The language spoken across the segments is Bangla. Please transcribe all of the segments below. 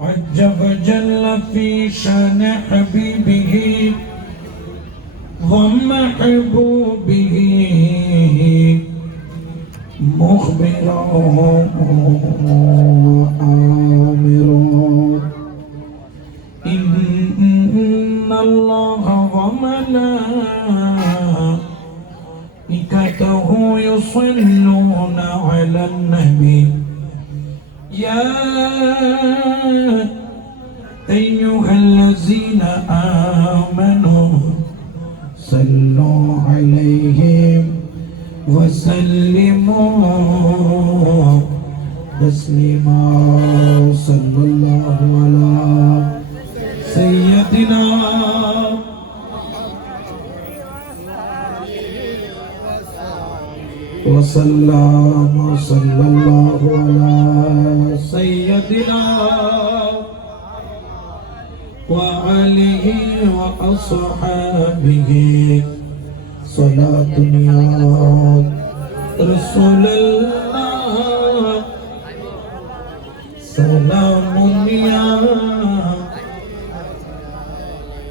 عز وجل في شان حبيبه ومحبوبه مخبرا وآمرا إن الله وملائكته يصلون على النبي يا أيها الذين آمنوا صلوا عليه وسلموا تسليما صلى الله على سيدنا وسلم صلى الله على سيدنا وآله وأصحابه صلاة يا رسول الله سلام يا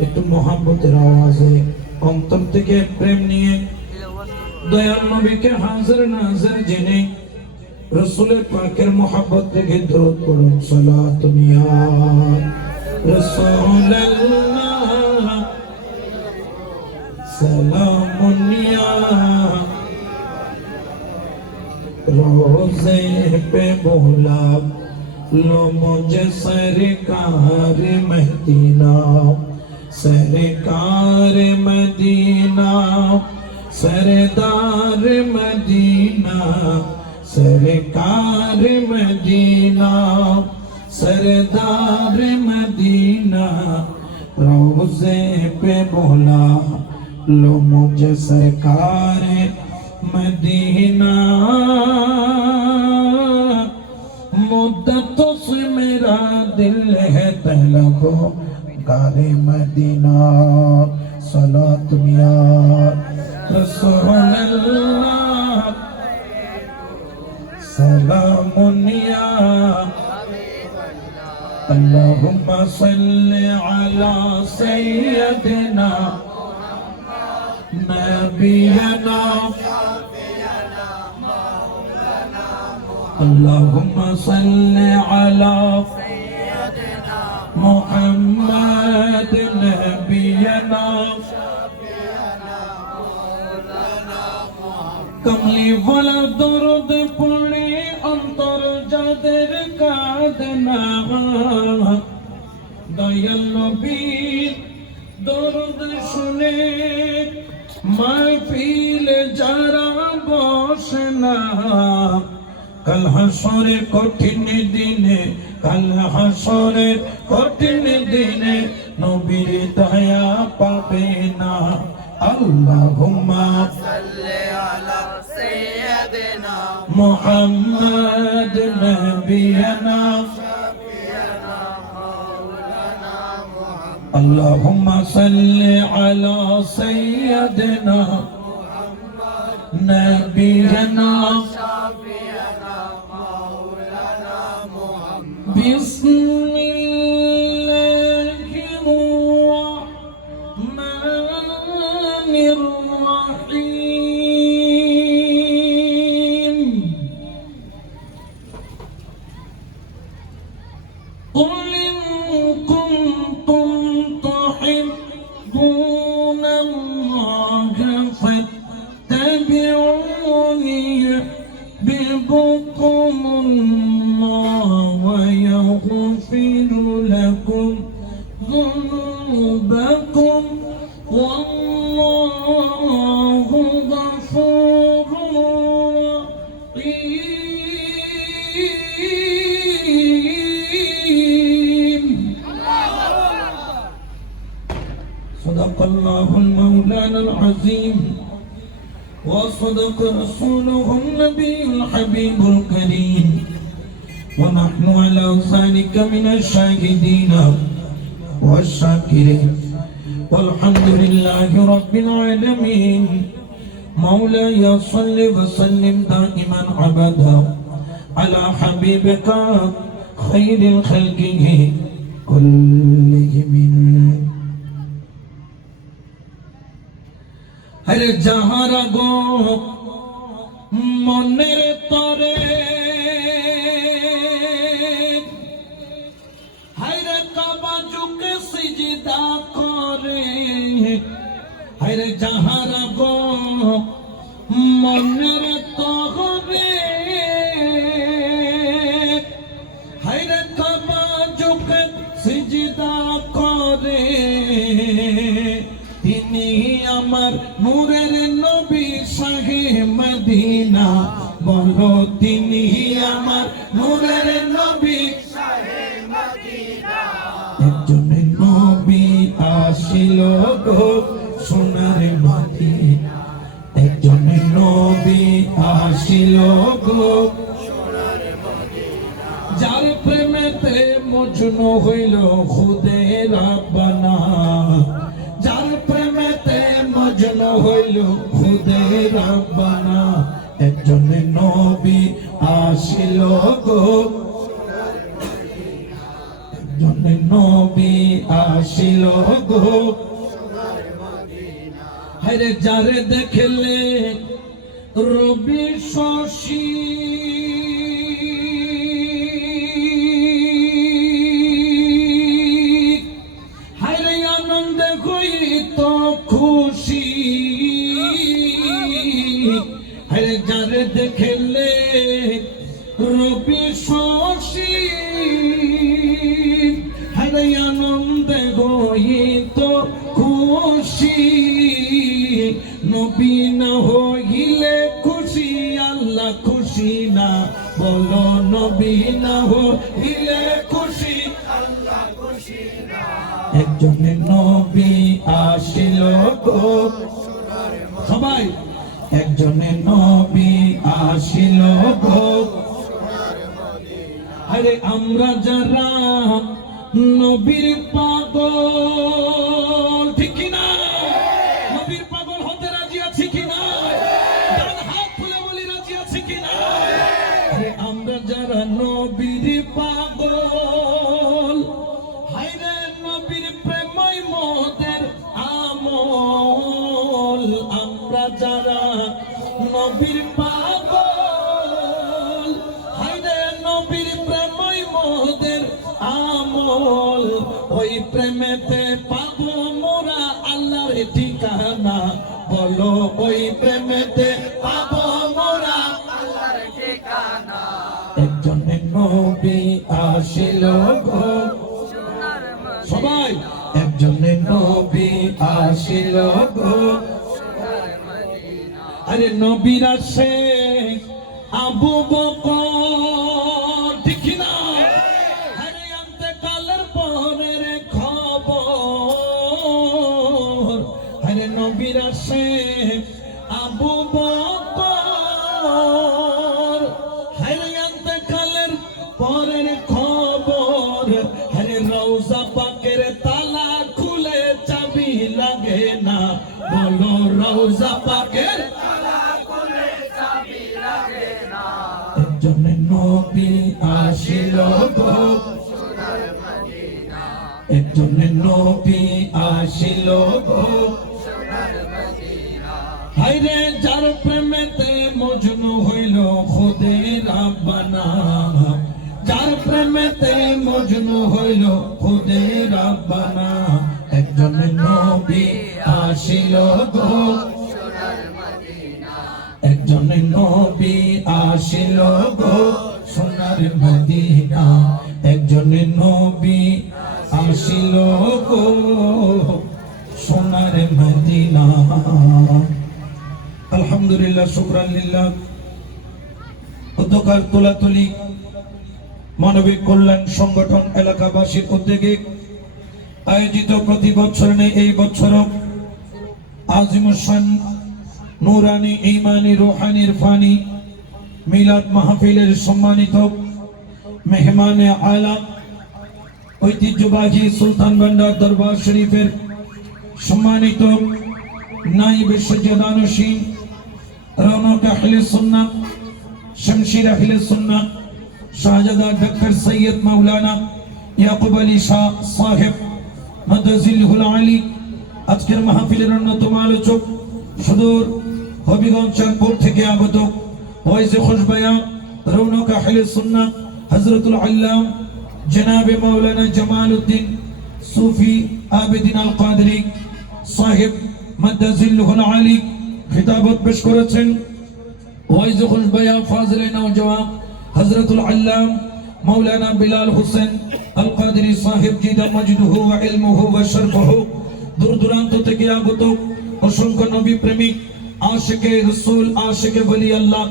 একটু মোহাম্মতের আওয়াজে অন্তর থেকে প্রেম নিয়ে দয়াল নবীকে হাজির নাজির জেনে রাসূলের পাকের মোহাব্বত থেকে দরুদ পড়ুন সালাতুন ইয়া রাসূলুল্লাহ সালামুন ইয়া रोज़े पे बोला लो मुझे सरकार मदीना सरकार मदीना सरदार मदीना सरकार मदीना सरदार मदीना रोज़े पे बोला लो मुझे सरकार मदीना मुद्दतों से मेरा दिल है तलब गारे मदीना सलातुन या रसूलल्लाह सलामुन या अल्लाहुम्मा सल्ली अला सय्यदिना नबीना अल्लाहुम्मा सल्ली अला मुहम्मद नबीना कमली वाला दर्द पड़े अंतर जादेर कादना दयाल नबीर दर्द सुने महफिल जारा बसना कल हसरे कठिन दिने कल हसरे कठिन दिने नबीर दया पाबे ना अल्लाहुम्मा सल्ली अला सय्यदिना मुहम्मद नबीना शफीना मौलाना मुहम्मद अल्लाहुम्मा सल्ली अला सय्यदिना मुहम्मद नबीना शफीना मौलाना मुहम्मद बिस्मिल्लाहिर रहमानिर रहीम قل إن كنتم تحبون الله فاتبعوني يحببكم الله ويغفر لكم ذنوبكم والله غفور رحيم صدق الله المولانا العظيم وصدق رسوله النبي الحبيب الكريم ونحن على ذلك من الشاهدين والشاكرين والحمد لله رب العالمين مولاي صل وسلم دائما أبدا على حبيبك خير الخلق كلهم हर जहां रगो मनेर तरे हर काबा झुके सिजदा करे हर जहां रगो मनेर तरे हर काबा झुके सिजदा करे তিনি আমার নূরের নবী শাহে মদিনা বলো তিনি আমার নূরের নবী শাহে মদিনা একজন নবী আসিল গো সোনার মদিনা একজন নবী আসিল গো সোনার মদিনা যার প্রেমেতে মজনু হইল খুদে রাব্বানা যার প্রেমেতে মজনু হইল খুদে রাব্বানা একজন নবী আসিল গো একজন নবী আসিল গো হরে যারে দেখলে রবি শশী খুশি হরে যারে দেখলে রবি শশী হরে আনন্দে হইত খুশি নবী না হইলে খুশি আল্লাহ খুশি না বলো নবী না হইলে খুশি আল্লাহ খুশি না একজন নবী আসিল গো সবাই একজন নবী আসিল গো আরে আমরা যারা নবীর পাগল ঠিক কিনা নবীর পাগল হতে রাজি আছি কিনা ডান হাত তুলে বলি রাজি আছি কিনা আরে আমরা যারা নবীর পাগল হায়রে নবীর প্রেমই মোদের আমল আমরা যারা নবীর পাগল হায়রে নবীর প্রেমই মোদের আমল ওই প্রেমেতে পাবো মোরা আল্লাহর ঠিকানা বলো ওই প্রেমেতে পাবো মোরা আল্লাহর ঠিকানা একজন নবী আসিল গো সবাই একজন নবী আসিল গো আরে নবীর আসে আবু বকর ঠিক না আরে ইন্তেকালের পরের খবর আরে নবীর আসে আবু বকর আরে ইন্তেকালের পরের খবর আরে রওজা পাকের তালা খুলে চাবি লাগে না বলো রওজা পাকের তালা খুলে চাবি লাগে না একজন নবী আসিল গো সোনার মদিনা একজন নবী আসিল গো সোনার মদিনা হায়রে যার প্রেমেতে মজনু হইল খুদে রাব্বানা যার প্রেমেতে মজনু হইল খুদে রাব্বানা একজন নবী আসিল গো সোনার মদিনা একজন নবী আসিল গো সোনার মদিনা একজন নবী আসিল গো সোনার মদিনা আলহামদুলিল্লাহ শুকরান লিল্লাহ উদ্যোগকার তুলাতুলি মানবিক কল্যাণ সংগঠন এলাকাবাসীর উদ্যোগে আয়োজিত প্রতি বছর নেই এই বছর আজিমুসান নুরানি ঈমানি রুহানি ইরফানি মিলাদ মাহফিলের সম্মানিত মেহমানে আলা ঐতিহ্যবাহী সুলতান বান্ডার দরবার শরীফের সম্মানিত নাইব সজ্জাদানশীন রৌনক আহলে সুন্নাহ শমশির আহলে সুন্নাহ শাহজাদা ডক্টর সৈয়দ মাওলানা ইয়াকুব আলী শাহ সাহেব মাদ্রাজিলহুল আলী আজকের মাহফিলের অন্যতম আলোচক, সুদূর হবিগঞ্জ চাঁদপুর থেকে আগত ওয়াইজে খুশবায়া রৌনক আহলে সুন্নাহ হযরতুল আল্লাম জনাবে মাওলানা জামালউদ্দিন সুফি আবেদিন আল কাদরি সাহেব মাদ্রাজিলহুল আলী খিতাবত পেশ করেছেন। ওয়াইজে খুশবায়া ফাজিলে নওজওয়ান হযরতুল আল্লাম মাওলানা বিলাল হোসেন আল কাদরি সাহেব জিদা মজদুহু ওয়া ইলমুহু ওয়া শরফুহু দূর দূরান্ত থেকে আগত অসংখ্য নবী প্রেমিক আশিকে রাসূল আশিকে ওলি আল্লাহ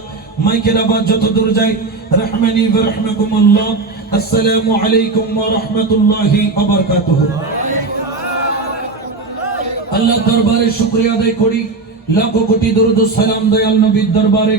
মাইকের আওয়াজ যত দূর যায় রহমানি ওয়া রাহমাকুমুল্লাহ। আসসালামু আলাইকুম ওয়া রাহমাতুল্লাহি ওয়া বারাকাতুহু। আল্লাহ দরবারে শুকরিয়া আদায় করি, লাখো কোটি দরুদ ও সালাম দয়াল নবীর দরবারে,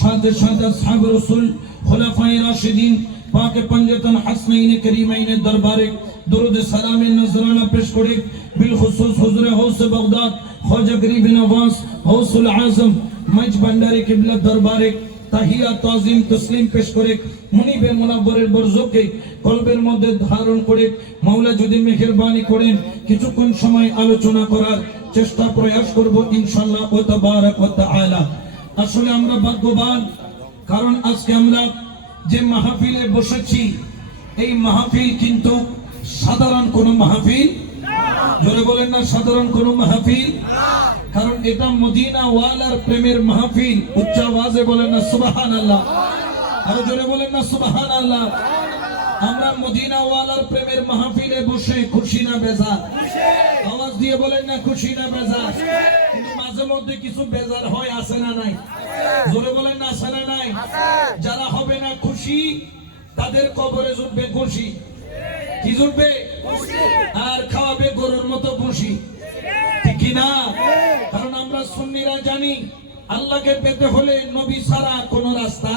সাথে সাথে আসহাবে রাসূল খুলাফায়ে রাশিদিন পাকে পঞ্জতন হাসনাইন করিমাইনের দরবারে দরুদ সালামের নজরানা পেশ করে বিল খুসুস হুজুরে গৌস বাগদাদ খ্বাজা গরিব নওয়াজ গৌসুল আজম মজ ভান্ডারী কিবলা দরবারে তাহিয়া তাজিম তসলিম পেশ করে মুনিবে মুনাব্বরের বরজকে কলবের মধ্যে ধারণ করে মাওলা যদি মেহেরবানি করেন কিছুক্ষণ সময় আলোচনা করার চেষ্টা প্রয়াস করব ইনশাআল্লাহ ওয়া তাবারাক ওয়া তাআলা। আসলে আমরা ভাগ্যবান, কারণ আজকে আমরা যে মাহফিলে বসেছি এই মাহফিল কিন্তু সাধারণ কোনো মাহফিল, জোরে বলেন না সাধারণ কোনো মাহফিল, কারণ এটা মদিনা ওয়ালার প্রেমের মাহফিল। উচ্চ আওয়াজে বলেন না সুবহানাল্লাহ, আরো জোরে বলেন না সুবহানাল্লাহ। আমরা মদিনা ওয়ালার প্রেমের মাহফিলে বসে খুশি না বেজার? আওয়াজ দিয়ে বলেন না খুশি না বেজার? কিন্তু মাঝে মধ্যে কিছু বেজার হয়, আছে না নাই? জোরে বলেন না আছে না নাই? যারা হবে না খুশি তাদের কবরে জুটবে খুশি। কি জুটবে? আর খাওয়াবে গরুর মতো খুশি, ঠিক কি না? কারণ আমরা সুন্নিরা জানি আল্লাহকে পেতে হলে নবী ছাড়া কোনো রাস্তা,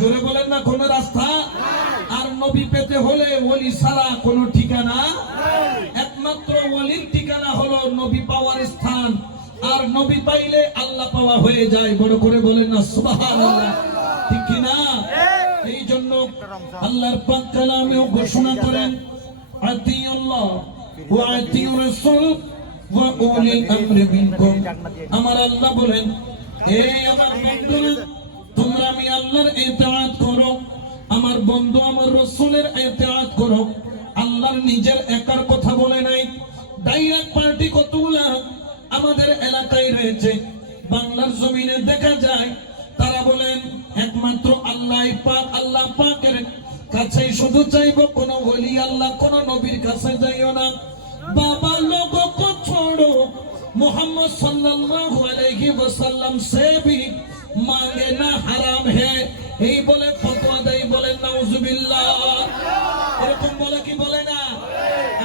জোরে বলেন না কোনো রাস্তা, আর নবী পেতে হলে ওলি ছাড়া কোনো ঠিকানা। একমাত্র ওলির ঠিকানা হলো নবী পাওয়ার স্থান, আর নবী পাইলে আল্লাহ পাওয়া হয়ে যায়। বড় করে বলেন না সুবহানাল্লাহ, ঠিক কি না? এই জন্য আল্লাহর পাক কালামেও ঘোষণা করেন আতিউল্লাহ ওয়া আতিউর রাসূল ওয়া উলিল আমরি মিনকুম। আমার আল্লাহ বলেন, এই আমার বান্দারা তোমরা আমি আল্লাহর ইতাআত করো, আমার বন্ধু আমার রাসূলের ইতাআত করো। আল্লাহর নিজের একার কথা বলে নাই। ডাইরেক্ট পার্টি কতগুলা আমাদের এলাকায় রয়েছে, বাংলার জমিনে দেখা যায়। তারা বলেন একমাত্র আল্লাহ পাক, আল্লাহ পাকের কাছেই শুধু চাইবো, কোন ওলি আল্লাহ কোন নবীর কাছে যাইও না। बाबा लोगों को छोड़ो, मोहम्मद सल्लल्लाहु अलैहि वसल्लम से भी मांगे ना हराम है। এই বলে ফতোয়া দেয়, বলেন নাউজুবিল্লাহ। এরকম বলে কি বলে না?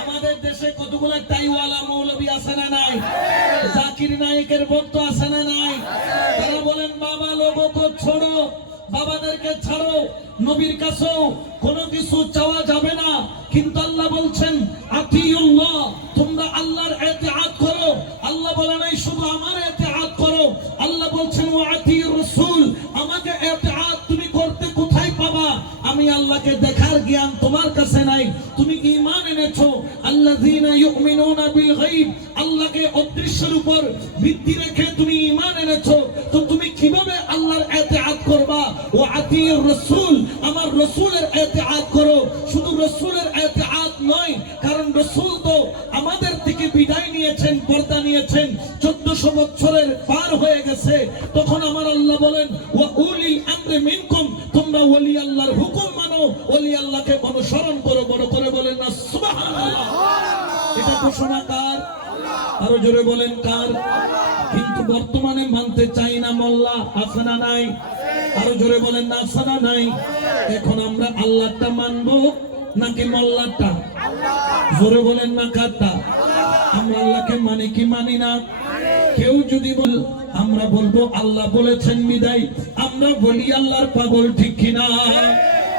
আমাদের দেশে কতগুলো টাইওয়ালা মৌলবী আছে না নাই? জাকির নায়েকের ভক্ত আছে না নাই? তারা বলেন বাবা লোগো কো ছোড়ো, বাবাদেরকে ছাড়ো, নবীর কাছেও কোনো কিছু চাওয়া যাবে না। কিন্তু আল্লাহ বলছেন আতিউল্লাহ, তোমরা আল্লাহর ইতাআত করো। আল্লাহ বলে নাই শুধু আমার ইতাআত করো, আল্লাহ বলছেন ওয়া আতিউর রাসূল, আমাকে ইতাআত তুমি করতে কোথায় পাবা? আমি আল্লাহকে দেখার জ্ঞান তোমার কাছে নাই। তুমি ঈমান এনেছো আল্লাযীনা ইউমিনুনা বিল গায়ব, আল্লাহকে অদৃশ্যের উপর ভিত্তি রেখে তুমি ঈমান এনেছো, তো তুমি কিভাবে আল্লাহর ইতাআত করবা? ওয়া আতিউর রাসূল, আমার রাসূলের ইতাআত করো। শুধু রাসূলের ইতাআত নয়, কারণ রাসূল তো আমাদের থেকে বিদায় নিয়েছেন, পর্দা নিয়েছেন, 1400 বছরের পার হয়ে গেছে। তখন আমার আল্লাহ বলেন ওয়া উলিল আমরি মিনকুম, তোমরা ওলি আল্লাহর হুকুম মানো, ওলি আল্লাহকে অনুসরণ করো। বড় করে বলেন না সুবহানাল্লাহ। এটা ঘোষণা কার? আরো জোরে বলেন কার? কিন্তু বর্তমানে মানতে চাই না মোল্লা, আছে না নাই? আরো জোরে বলেন না আছে না নাই? এখন আমরা আল্লাহটা মানবো নাকি মোল্লাটা? জোরে বলেন না কারটা? আমরা আল্লাহকে মানি কি মানি না? কেউ যদি বল, আমরা বলবো আল্লাহ বলেছেন বিদায় আমরা বলি আল্লাহর পাগল, ঠিক কিনা?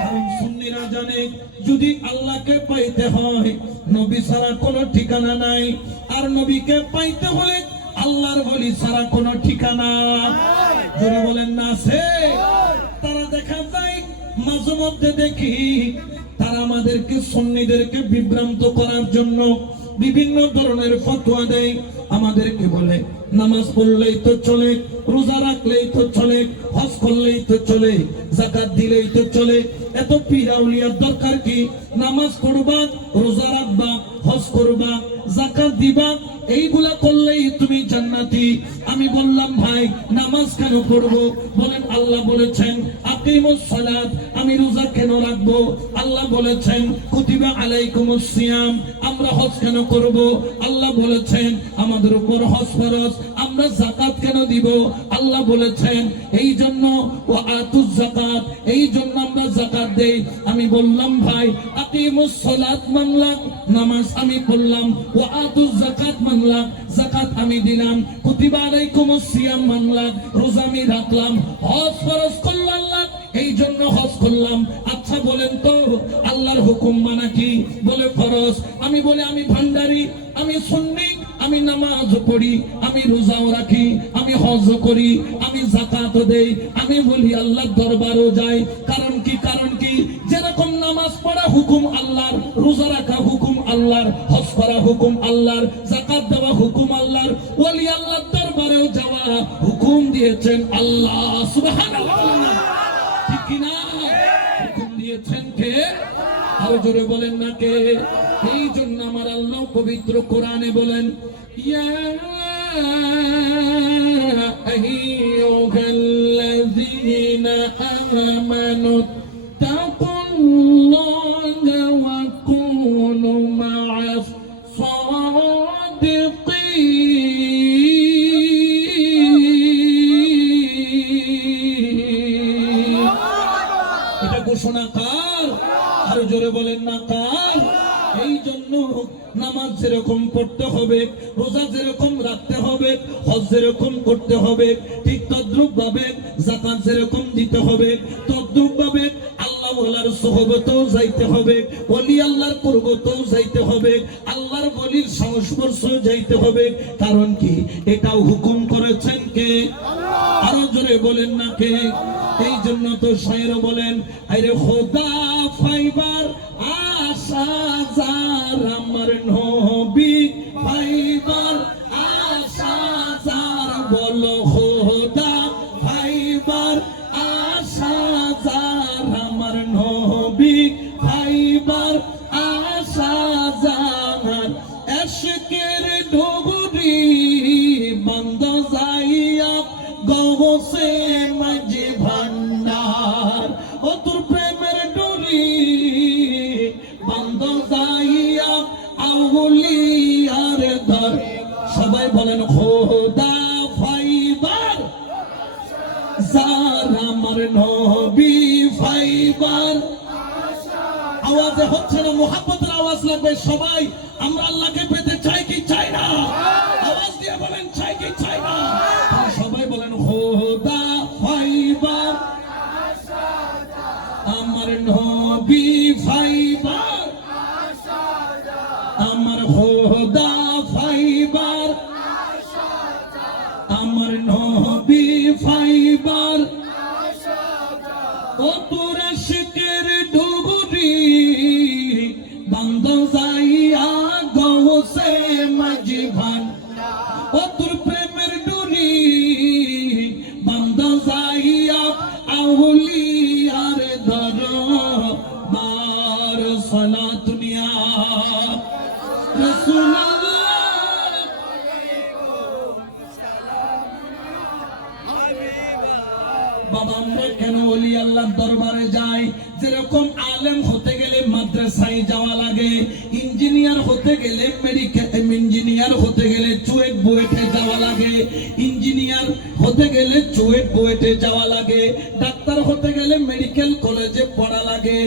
কারণ সুন্নিরা জানে যদি আল্লাহকে পাইতে হয় নবী ছাড়া কোনো ঠিকানা নাই, আর নবীকে পাইতে হলে আল্লাহর ওলি ছাড়া কোনো ঠিকানা। জোরে বলেন না আছে? তারা দেখা যায় মাঝে মধ্যে দেখি তারা আমাদেরকে সুন্নিদেরকে বিভ্রান্ত করার জন্য বিভিন্ন ধরনের ফতোয়া দেয়, আমাদেরকে বলে নামাজ পড়লেই তো চলে, রোজা রাখলেই তো চলে, হজ করলেই তো চলে, যাকাত দিলেই তো চলে, এত পীর আউলিয়ার দরকার কি? নামাজ পড়বা, রোজা রাখবা, হজ করবা, যাকাত দিবা, এইগুলা করলেই তুমি জান্নাতি। আমি বললাম ভাই নামাজ কেন পড়বো? বলেন আল্লাহ বলেছেন আকিমুস সালাত, আমি রোজা কেন রাখবো? আল্লাহ বলেছেন কুতিবা আলাইকুমুস সিয়াম, আমরা হজ কেন করব? আল্লাহ বলেছেন আমাদের উপর হজ ফরজ। আমরা যাকাত কেন দিব? আল্লাহ বলেছেন এই জন্য ওয়া আতুজ যাকাত, এই জন্য আমরা যাকাত দেই। আমি বললাম ভাই আকিমুস সালাত মানলাম, নামাজ আমি পড়লাম, ওয়া আতুজ যাকাত মানলাম, যাকাত আমি দিলাম, কুতিবা আলাইকুমুস সিয়াম মানলাম, রোজা আমি রাখলাম, হজ ফরজ করল আল্লাহ, এই জন্য হজ করলাম। আচ্ছা বলেন তো আল্লাহর হুকুম মানা কি? বলে ফরজ। আমি বলি আমি ভান্ডারি, আমি সুন্নি, আমি নামাজ পড়ি, আমি রোজাও রাখি, আমি হজ করি, আমি যাকাত দেই, আমি বলি আল্লাহর দরবারও যাই। কারণ কি? কারণ কি? যেরকম নামাজ পড়া হুকুম আল্লাহর, রোজা রাখা হুকুম আল্লাহর, হজ করা হুকুম আল্লাহর, যাকাত দেওয়া হুকুম আল্লাহর, ওলি আল্লাহর দরবারেও যাওয়া হুকুম দিয়েছেন আল্লাহ। সুবহানাল্লাহ, ঠিক কি না? হুকুম দিয়েছেন কে? আরো জোরে বলেন না কে? এই জন্য আমার আল্লাহ পবিত্র কোরআনে বলেন ইয়া আইয়ুহাল্লাযীনা আমানু তাকুল্লাহা ওয়া কুনু মা'আস সাদিকিন। এটা ঘোষণা কার? আরো জোরে বলেন না কার? এই জন্য নামাজ যেরকম পড়তে হবে, রোজা যেরকম রাখতে হবে, হজ যেরকম করতে হবে, ঠিক তদ্রূপ ভাবে যাকাত যেরকম দিতে হবে, তদ্রূপ ভাবে আল্লাহ ওয়ালার সুহবতেও যাইতে হবে, ওলি আল্লাহর কুরবতেও যাইতে হবে, আল্লাহর ওলির সংস্পর্শেও যাইতে হবে। কারণ কি? এটাও হুকুম করেছেন কে? আরো জোরে বলেন না কে? এই জন্য তো শায়ের বলেন আরে খোদা ফাইবার আশা যার, আমার নবী ফাইবার আশা যার, বলো খোদা ফাইবার আশা যার, আমার নবী ফাইবার আশা যার, এশকের ডুবুরি বন্ধ যাইয়া গৌসে মাঝি ভান্ডার, ও তোর প্রেমের ডুরি বন্ধ যাইয়া আউলিয়ার ধর। সবাই বলেন খোদা ফাইবার যার, আমার নবী ফাইবার। আওয়াজে হচ্ছে না, মুহাব্বতের আওয়াজ লাগবে। সবাই আমরা আল্লাহকে পেতে চাই কি চাই না? আওয়াজ দিয়ে বলেন চাই কি চাই না? সবাই বলেন খোদা ফাইবার আমার নবী ফাইবার, আমার খোদা ফাইবার, আমার নবী ফাইবার, ও তোর আশিকের ডুবুরি বন্ধ যাইয়া গৌসে মাঝি ভান্ডার, ও তোর প্রেমের ডুরি বন্ধ যাইয়া আউলিয়ার দরবার। সালাতুনিয়া রাসূলুল্লাহ, বাবা আমরা কেন ওলি আল্লাহর দরবারে যাই? যেরকম আলেম হতে গেলে মাদ্রাসায় যাওয়া লাগে, ইঞ্জিনিয়ার হতে গেলে মেডিকেল ইঞ্জিনিয়ার হতে গেলে চুয়েট বুয়েটে যাওয়া লাগে, ইঞ্জিনিয়ার হতে গেলে চুয়েট বুয়েটে যাওয়া লাগে, ডাক্তার হতে গেলে মেডিকেল কলেজে পড়া লাগে।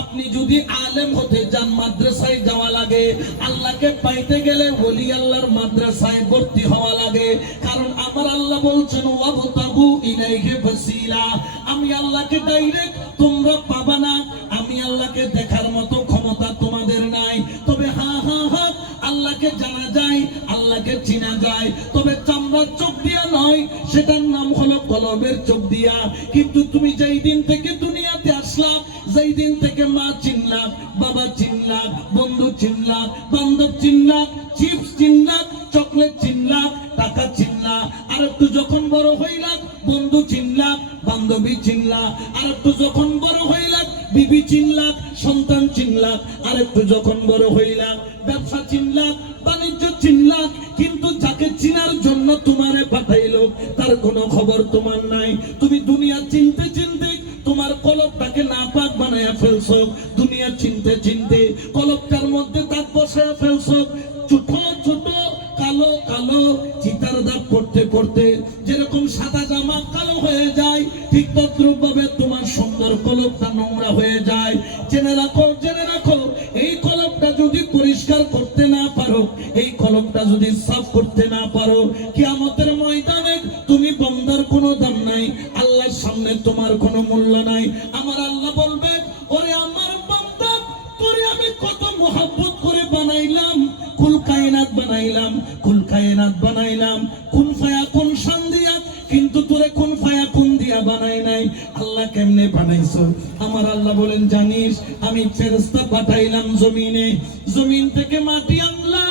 আপনি যদি আলেম হতে যান মাদ্রাসায় যাওয়া লাগে, আল্লাহকে পাইতে গেলে ওলি আল্লাহর মাদ্রাসায় ভর্তি হওয়া লাগে। কারণ আমার আল্লাহ বলছেন ওয়াবতাগু ইলাইহি ওয়াসিলা, আমি আল্লাহকে ডাইরেক্ট তোমরা পাবা না, আমি আল্লাহকে দেখার মতো ক্ষমতা তোমাদের নাই। তবে হ্যাঁ হ্যাঁ হ্যাঁ আল্লাহকে জানা যায়, আল্লাহকে চিনা যায়, তবে চামড়ার চোখ দিয়া নয়, সেটার নাম হলো কলবের চোখ দিয়া। কিন্তু তুমি যেই দিন থেকে দুনিয়াতে আসছো আসলাম, যেই দিন থেকে মা চিনলাম, বাবা চিনলাম, বন্ধু চিনলাম, বান্ধব চিনলাম, চিপস চিনলাম, চকলেট চিনলাম, টাকা চিনলাম, আর একটু যখন বড় হইলাম বন্ধু চিনলাম, বান্ধবী চিনলাম, আর একটু যখন বড় হইলাম বিবি চিনলাম, সন্তান চিনলাম, আর একটু যখন বড় হইলাম ব্যবসা চিনলাম, বাণিজ্য চিনলাম, কিন্তু যাকে চিনার জন্য তোমারে পাঠাইলো তার কোনো খবর তোমার নাই। তুমি দুনিয়া চিনতে চিনতে তোমার কলবটাকে নাপাক বানায়া ফেলছো, দুনিয়া চিনতে চিনতে কলবটার মধ্যে দাগ বসায়া ফেলছো, ছোট ছোট কালো কালো চিতার দাগ পড়তে পড়তে যেরকম সাদা জামা কালো হয়ে যায়, ঠিক তদ্রুপ ভাবে তোমার সুন্দর কলবটা নোংরা হয়ে যায়। জেনে রাখো এই কলবটা যদি পরিষ্কার করতে না পারো, এই কলবটা যদি সাফ করতে না পারো, কিয়ামতের ময়দানে তুমি বান্দার কোনো দাম নাই, আল্লাহর সামনে তোমার কোনো মূল্য নাই। আমার আল্লাহ বলবে, ওরে আমার বান্দা, তোরে আমি কত মোহাব্বত করে বানাইলাম, কুল কায়নাত বানাইলাম, কুল কায়নাত বানাইলাম কুন ফায়াকুন শান দিয়া, কিন্তু তোরে কুন ফায়াকুন দিয়া বানাই নাই। আল্লাহ কেমনে বানাইছো? আমার আল্লাহ বলেন, জানিস আমি ফেরেশতা পাঠাইলাম জমিনে, জমিন থেকে মাটি আনলাম,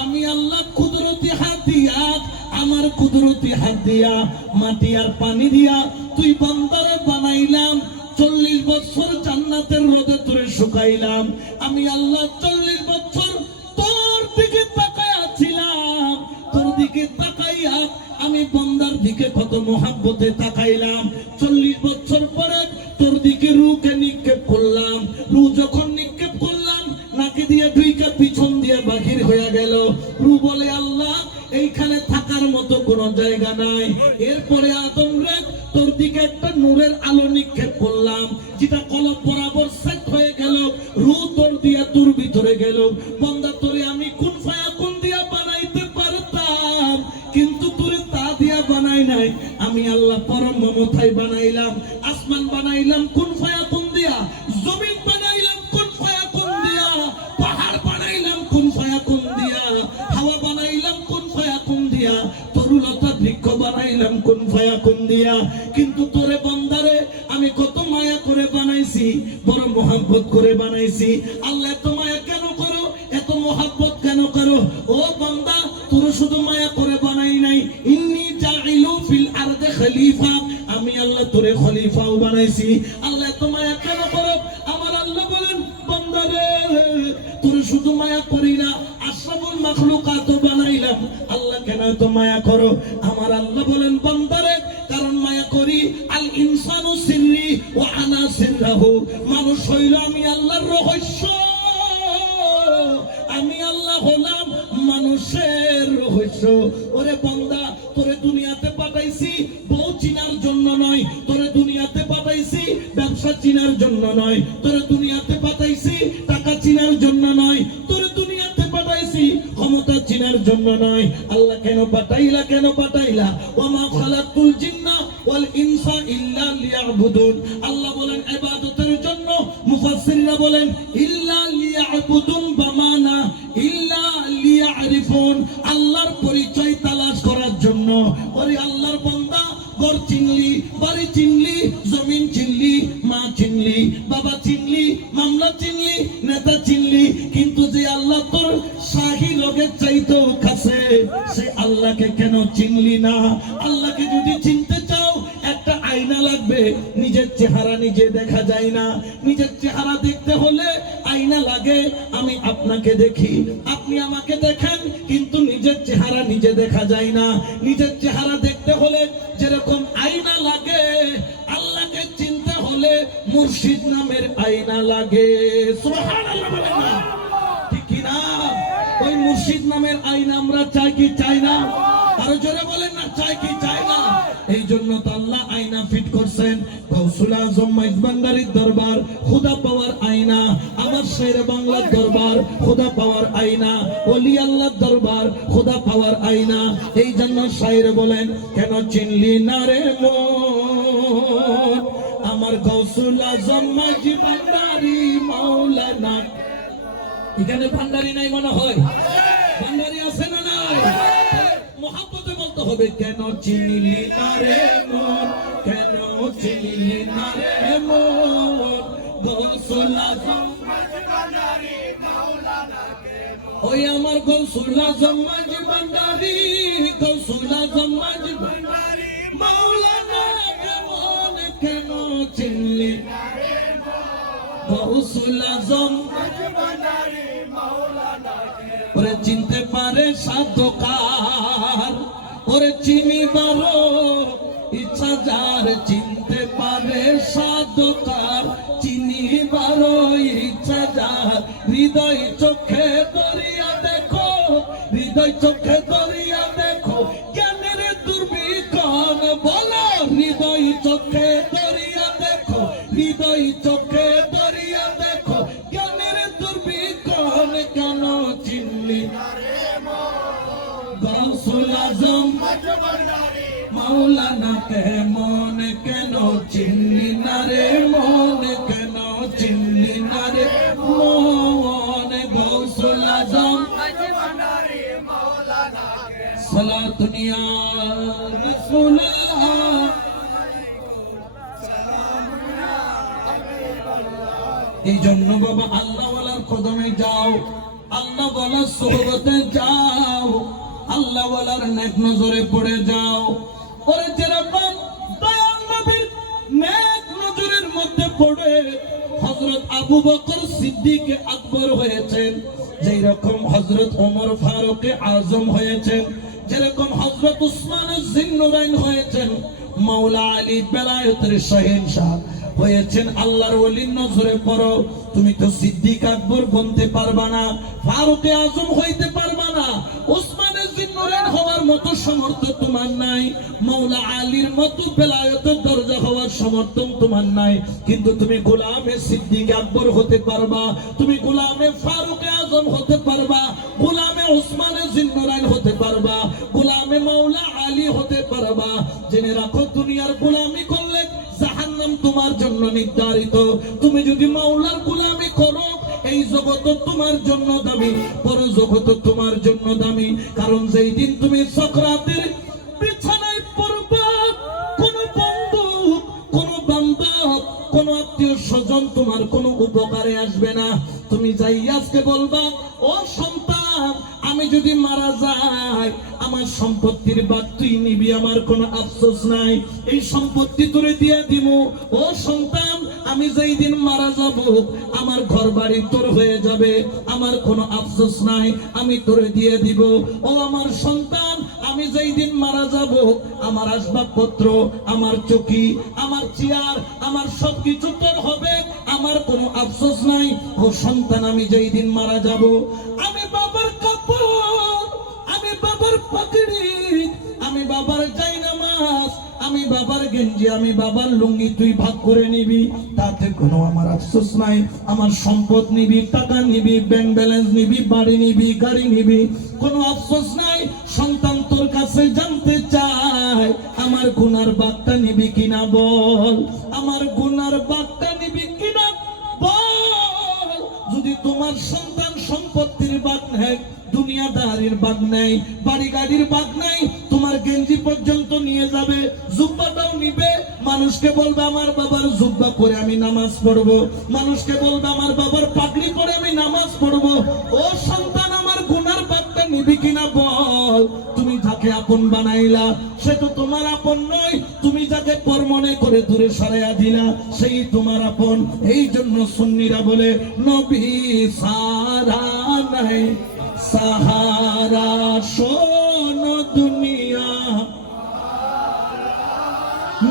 আমি আল্লাহ কুদরতি হাত দিয়া, আমার কুদরতি হাত দিয়া মাটি আর পানি দিয়া তুই বান্দারে বানাইলাম। 40 বছর জান্নাতের রোদে তোরে শুকাইলাম, আমি আল্লাহ 40 বছর তোর দিকে তাকায়া ছিলাম, তোর দিকে তাকাইয়া আমি বান্দার দিকে কত মোহাব্বতে তাকাইলাম। 40 বছর পরে তোর দিকে রূহকে নিক্ষেপ করলাম, রূহ যখন নিক্ষেপ করলাম নাকি দিয়ে ঢুইকা পিছন দিয়ে বাহির হয়ে গেল। রূহ বলে, আল্লাহ এইখানে থাকার মতো কোনো জায়গা নাই। এরপরে আদম রে তোর দিকে একটা নূরের আলো নিক্ষেপ করলাম, যেটা কলব বরাবর সেট হয়ে গেল, রূহ তোর দিয়া তোর ভিতরে গেল। বান্দা তোরে আমি কুন ফায়াকুন দিয়া বানাইতে পারতাম, কিন্তু তোরে তা দিয়া বানাই নাই। আমি আল্লাহ পরম মমতায় বানাইলাম, আসমান বানাইলাম কুন ফায়াকুন দিয়া, জমিন বানাইলাম কুন ফায়াকুন দিয়া, পাহাড় বানাইলাম কুন ফায়াকুন দিয়া, হাওয়া বানাইলাম কুন ফায়াকুন দিয়া, তরুলতা বৃক্ষ বানাইলাম কুন ফায়াকুন দিয়া। কিন্তু তোরে বান্দারে আমি কত মায়া করে বানাইছি, বড় মোহাব্বত করে বানাইছি। আল্লাহ এত মায়া কেন করো, এত মোহাব্বত কেন করো? ও বান্দা, তোর শুধু মায়া করে বানাই নাই, ইন্নী জাইলু ফিল আরদে খলিফা, আমি আল্লাহ তোরে খলিফাও বানাইছি। আল্লাহ এত মায়া কেন করো? আমার আল্লাহ বলেন, বান্দারে তোর শুধু মায়া করি না, আশরাফুল মাখলুকাত বানাইলাম। আল্লাহ কেন এত মায়া করো? আমার আল্লাহ বলেন, বান্দারে কারণ মায়া করি, আল ইনসানু সিররি ওয়া আনা সিররাহু, মানুষ হইল আমি আল্লাহর রহস্য, আমি আল্লাহ হলাম মানুষের রহস্য। ওরে বান্দা, তোরে দুনিয়াতে পাঠাইছি বউ চিনার জন্য নয়, তোরে দুনিয়াতে পাঠাইছি ব্যবসা চিনার জন্য নয়, তোরে দুনিয়াতে পাঠাইছি টাকা চিনার জন্য নয়, তোরে দুনিয়াতে পাঠাইছি ক্ষমতা চিনার জন্য নয়। আল্লাহ কেন পাঠাইলা, কেন পাঠাইলা? ওয়া খালাকুল জিন্না ওয়াল ইনসা ইল্লা লিয়াবুদুন, আল্লাহ বলেন ইবাদতের জন্য, মুফাসসিররা বলেন ইল্লা লিয়াবুদুন বামানা ইল্লা লিয়ারিফুন, আল্লাহর পরিচয় তালাশ করার জন্য। ওরে আল্লাহর বান্দা, ঘর চিনলি, বাড়ি চিনলি, জমিন চিনলি, মা চিনলি, বাবা চিনলি, মামলা চিনলি, নেতা চিনলি, কিন্তু যে আল্লাহ তোর শাহী লোকের চাইতেও কাছে, সে আল্লাহকে কেন চিনলি না? আল্লাহকে যদি চিনতে চাও একটা আয়না লাগবে, নিজের চেহারা নিজে দেখা যায় না, নিজের চেহারা দেখতে হলে আয়না লাগে। আমি আপনাকে দেখি, আপনি আমাকে দেখেন, কিন্তু নিজের চেহারা নিজে দেখা যায় না। নিজের চেহারা দেখতে হলে যেরকম আয়না লাগে, আল্লাহকে চিনতে হলে মুর্শিদ নামের আয়না লাগে। সুবহানাল্লাহ বলেন না, ঠিক কি না? ওই মুর্শিদ নামের আয়না আমরা চাই কি চাই না? আরো জোরে বলেন না, চাই কি চাই না? এই জন্য তো আল্লাহ আয়না ফিট করছেন। গাউসুল আজম মাইজবান্ডারির দরবার খোদা পাওয়ার আয়না, আমার শেরে বাংলার দরবার খোদা পাওয়ার আয়না, ওলি আল্লাহর দরবার খোদা পাওয়ার আয়না। এই জন্য শায়ের বলেন, কেন চিনলি না রে মন আমার গাউসুল আজম মাইজবান্ডারি মাওলানা। এখানে ভান্ডারি নাই মনে হয়? ভান্ডারি আছে না নাই? মোহাব্বতে বলতে হবে কেন চিনিলি না রে মন, কেন চিনিলি না রে মন, গৌসুল আজম ওই আমার গৌসুল আজম মাঝি ভান্ডারি, গৌসুল আজম মাঝি ভান্ডারি মাওলানা কেমন কেন চিনলি গৌসুল আজম মাঝি ভান্ডারি মাওলানা ওরে চিনতে পারে সাধকার, ওরে চিনিবারও ইচ্ছা যার, চিনতে পারে সাধকার চিনিবারও ইচ্ছা যার, হৃদয় চোখে দরিয়া দেখো, হৃদয় চোখে দরিয়া দেখো, জ্ঞানের দুর্বিক্ষণ বলো, হৃদয় চোখে দরিয়া দেখো, হৃদয় চোখে দরিয়া দেখো, জ্ঞানের দুর্বিক্ষণ কেন চিনলি গৌসুল আজম মাওলানা কেমন কেন চিনলি না রে মন, কেন চিনলি না রে মন, গৌসুল আজম সালাতুন ইয়া রাসূলুল্লাহ। এই জন্য বাবা আল্লাহ ওয়ালার কদমে যাও, আল্লাহ ওয়ালার সোহবতে যাও, আল্লাহ ওয়ালার নেক নজরে পড়ে যাও। ওরে যেরকম দয়াল নবীর নেক নজরের মধ্যে পড়ে হযরত আবু বকর সিদ্দিক আকবর হয়েছেন, যেই রকম হযরত ওমর ফারুক আজম হয়েছেন, যেরকম হযরত উসমান জিন্নুরাইন হয়েছেন, মাওলা আলী বেলায়েতের শাহেনশাহ হয়েছেন, আল্লাহর ওলির নজরে পড়ো। তুমি তো সিদ্দিক আকবর বনতে পারবা না, ফারুক আজম হইতে পারবা না, উসমানের জিন্নুরাইন হওয়ার মতো সামর্থ্য তোমার নাই, মাওলা আলীর মতো বেলায়েতের দরজা হওয়ার সামর্থ্য তোমার নাই, কিন্তু তুমি গোলামে সিদ্দিক আকবর হতে পারবা, তুমি গোলামে ফারুক আজম হতে পারবা, গোলামে উসমানের জিন্নুরাইন হতে পারবা, গোলামে মাওলা আলী হতে পারবা। জেনে রাখো দুনিয়ার গোলামি করলে জাহান্নাম তোমার জন্য নির্ধারিত। তুমি যদি মাওলার গোলামি করো, এই জগৎ তোমার জন্য দামি, পর জগৎ তোমার জন্য দামি। কারণ যেই দিন তুমি সাকরাতের বিছানায় পড়বা, কোন বন্ধু, কোন বান্ধব, কোন আত্মীয় স্বজন তোমার কোনো উপকারে আসবে না। তুমি যাই আজকে বলবা, ও সন্তান আমি যদি মারা যাই আমার সম্পত্তির ভাগ তুই নিবি, আমার কোনো আফসোস নাই, এই সম্পত্তি তোরে দিয়ে দিব। ও সন্তান আমি যেই দিন মারা যাব আমার ঘর বাড়ি তোর হয়ে যাবে, আমার কোনো আফসোস নাই, আমি তোরে দিয়ে দিব। ও আমার সন্তান আমি যেই দিন মারা যাব আমার আসবাবপত্র, আমার চকি, আমার চেয়ার, আমার সবকিছু তোর হবে, আমার কোনো আফসোস নাই। ও সন্তান আমি যেই দিন মারা যাব আমি বাবার কাপড়, আমি বাবার পাগড়ি, আমি বাবার জায়নামাজ, আমি বাবার গেঞ্জি, আমি বাবার লুঙ্গি তুই ভাগ করে নিবি, তাতে কোনো আমার আফসোস নাই। আমার সম্পদ নিবি, টাকা নিবি, ব্যাংক ব্যালেন্স নিবি, বাড়ি নিবি, গাড়ি নিবি, কোনো আফসোস নাই। সন্তান তোর কাছে জানতে চায় আমার গুনার ভাগটা নিবি কিনা বল, আমার গুনার ভাগটা নিবি কিনা বল। যদি তোমার সন্তান সম্পত্তির ভাগ নেয়, দুনিয়াদারির ভাগ নেই, বাড়ি গাড়ির ভাগ নাই, তোমার গেঞ্জি পর্যন্ত নিয়ে যাবে, জুব্বাটাও নিবে, মানুষকে বলবে আমার বাবার জুব্বা পরে আমি নামাজ পড়বো, মানুষকে বলবে আমার বাবার পাগড়ি পরে আমি নামাজ পড়বো। ও সন্তান আমার গুনার ভাগটা নিবি কিনা বল। তুমি যাকে আপন বানাইলা সে তো তোমার আপন নয়, তুমি যাকে পর মনে করে দূরে সরাইয়া দিলা সেই তোমার আপন। এই জন্য সুন্নিরা বলে নবী সারা নাই सहारा शोनो दुनिया,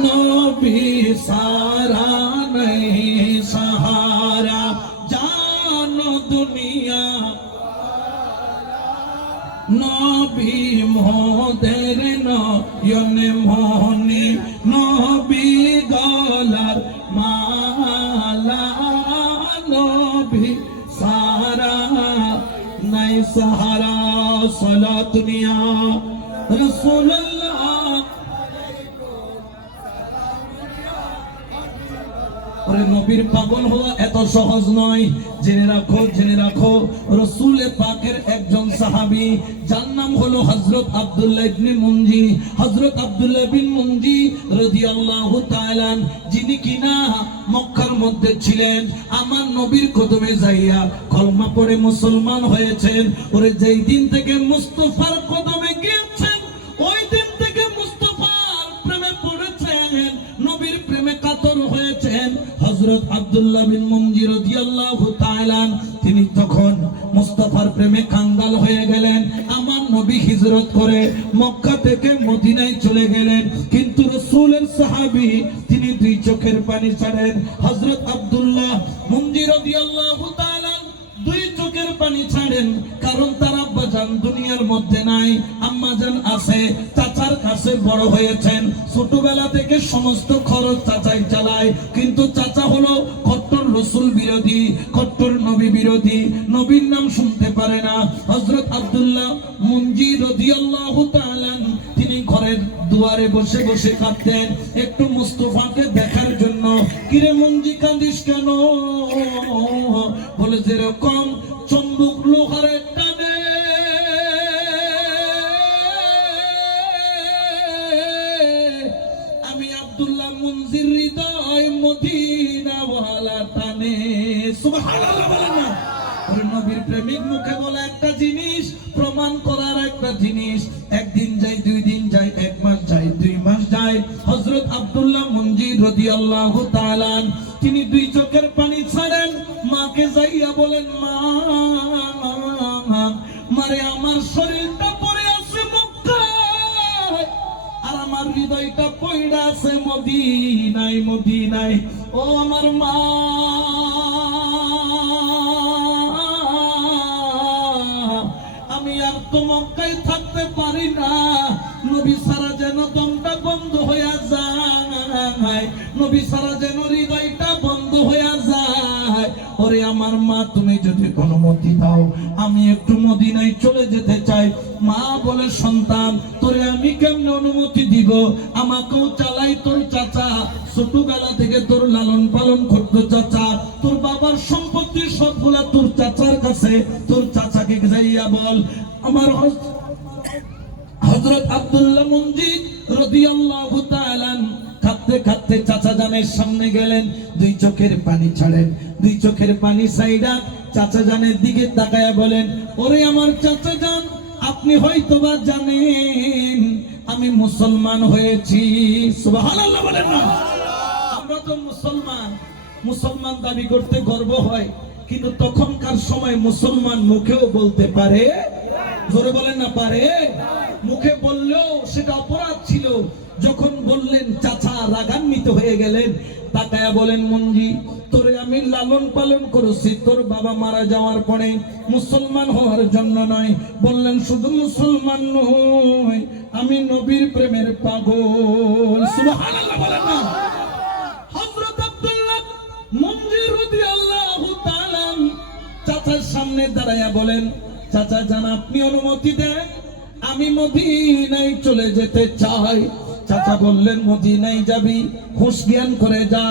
नबी सारा नहीं सहारा जानो दुनिया, नबी मोदेर नयने मोहनी, नबी गलार माला, नबी सारा নাই সাহারা। সালাতুন ইয়া রাসূলুল্লাহ। ওরে নবীর পাগল হওয়া এত সহজ নয়। জেনে রাখো রাসূল পাকের একজন সাহাবী যার নাম হলো হযরত আব্দুল্লাহ ইবনে মুনজি। হযরত আব্দুল্লাহ বিন মুনজি রাদিয়াল্লাহু তাআলা যিনি কিনা মক্কার মধ্যে ছিলেন, আমার নবীর কদমে যাইয়া কলমা পড়ে মুসলমান হয়েছেন। ওরে যেই দিন থেকে মুস্তাফার কদমে গিয়েছেন ওই দিন থেকে মুস্তাফার প্রেমে পড়েছেন, নবীর প্রেমে কাতর হয়েছেন। হযরত আব্দুল্লাহ বিন মুনজি রাদিয়াল্লাহু তাআলা তিনি তখন মুস্তাফার প্রেমে কাঙ্গাল হয়ে গেলেন। আমার নবী হিজরত করে মক্কা থেকে মদিনায় চলে গেলেন, কিন্তু রাসূলের সাহাবী তিনি দুই চোখের পানি ছাড়েন। হযরত আব্দুল্লাহ মুনজি রাদিয়াল্লাহু তাআলা দুই চোখের পানি ছাড়েন, কারণ তার আব্বাজান দুনিয়ার মধ্যে নাই, আম্মাজান আছে, চাচার কাছে বড় হয়েছেন, ছোটবেলা থেকে সমস্ত খরচ চাচাই চালায়। কিন্তু চাচা হলো কট্টর রাসূল বিরোধী, কট্টর নবী বিরোধী, নবীর নাম শুনতে পারে না। হযরত আব্দুল্লাহ মুনজি রাদিয়াল্লাহু তাআলা তিনি ঘরের দুয়ারে বসে বসে কাঁদতেন একটু মুস্তাফাকে দেখার জন্য। কিরে মুনজি কাঁদিস কেন? বলে যেরকম চম্বুক লোহারের টানে আমি আব্দুল্লাহ মুনজির হৃদয় মদিনা ওয়ালা টানে। সুবহানাল্লাহ বলেন না? ওরে নবীর প্রেমিক মুখে বলে একটা জিনিস, প্রমাণ করার একটা জিনিস। একদিন যায়, দুই দিন যায়, এক মাস যায়, 2 মাস যায়। হযরত আব্দুল্লাহ মুনজি রাদিয়াল্লাহু তাআলা তিনি দুই চোখের পানি ছাড়েন, মাকে যাইয়া বলেন, মা মারে আমার শরীরটা পড়ে আছে মক্কায় আর আমার হৃদয়টা পড়ে আছে মদিনায় মদিনায়। ও আমার মা, আমি আর তো মক্কায় থাকতে পারি না, নবী সারা যেন দমটা বন্ধ হয়ে যায়, নবী সারা যেন হৃদয়টা বন্ধ হয়ে যায়। ওরে আমার মা, তুমি যদি অনুমতি দাও আমি একটু মদিনায় চলে যেতে চাই। মা বলে, সন্তান তোরে আমি কেমনে অনুমতি দিব? আমাকেও চালাই তোর চাচা, ছোটবেলা থেকে তোর লালন পালন করতো চাচা, তোর বাবার সম্পত্তি সবগুলা তোর চাচার কাছে, তোর চাচাকে যাইয়া বল। আমার হযরত আব্দুল্লাহ মুনজি রাদিয়াল্লাহু তাআলা কাঁদতে কাঁদতে চাচা জানের সামনে গেলেন, দুই চোখের পানি ছাড়েন, দুই চোখের পানি সাইডা চাচা জানের দিকে তাকায়া বলেন, ওরে আমার চাচা জান, আপনি হয়তোবা জানেন আমি মুসলমান হয়েছি। সুবহানাল্লাহ বলেন না? আমরা তো মুসলমান দাবি করতে গর্ব হয়, কিন্তু তখনকার সময় মুসলমান মুখেও বলতে পারে, জোরে বলেন না পারে, মুখে বললেও সেটা অপরাধ ছিল। যখন বললেন চাচা রাগান্বিত হয়ে গেলেন, তাকায়া বলেন, মুনজি তোরে আমি লালন পালন করেছি তোর বাবা মারা যাওয়ার পরে মুসলমান হওয়ার জন্য নয়। বললেন শুধু মুসলমান নয়, আমি নবীর প্রেমের পাগল। সুবহানাল্লাহ বলেন না? হযরত আব্দুল্লাহ মুনজি রাদিয়াল্লাহু তাআলা চাচার সামনে দাঁড়ায়া বলেন, চাচা জান আপনি অনুমতি দেন, আমি মদিনায় চলে যেতে চাই। চাচা বললেন, মদিনায় যাবি? হুঁশ জ্ঞান করে যা,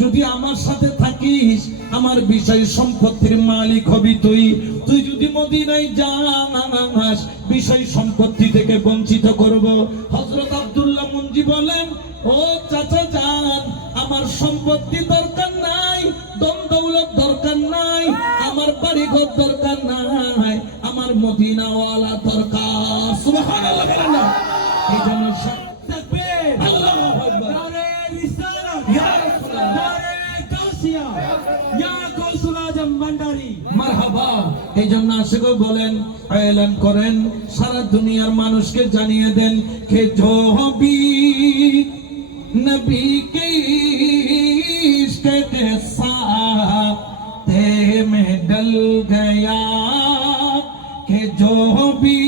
যদি আমার সাথে থাকিস আমার বিষয় সম্পত্তির মালিক হবি তুই। তুই যদি মদিনায় যাস বিষয় সম্পত্তি থেকে বঞ্চিত করব। হযরত আব্দুল্লাহ মুনজি বলেন, ও চাচা যান, আমার সম্পত্তি দরকার নাই, দম দৌলত দরকার নাই, আমার বাড়িঘর দরকার নাই, আমার মদিনাওয়ালা দরকার। সুবহানাল্লাহ বলেন না? এই জন্য আল্লাহু আকবার, নারে রিসালাত, ইয়া রাসূলুল্লাহ, নারে গাউসিয়া, ইয়া গাউসুল আজম ভান্ডারী, মারহাবা। এই জন্য আশিক বলেন, এলান করেন, সারা দুনিয়ার মানুষকে জানিয়ে দেন কে जो भी नबी के इश्क के साथ में डल गया, के जो भी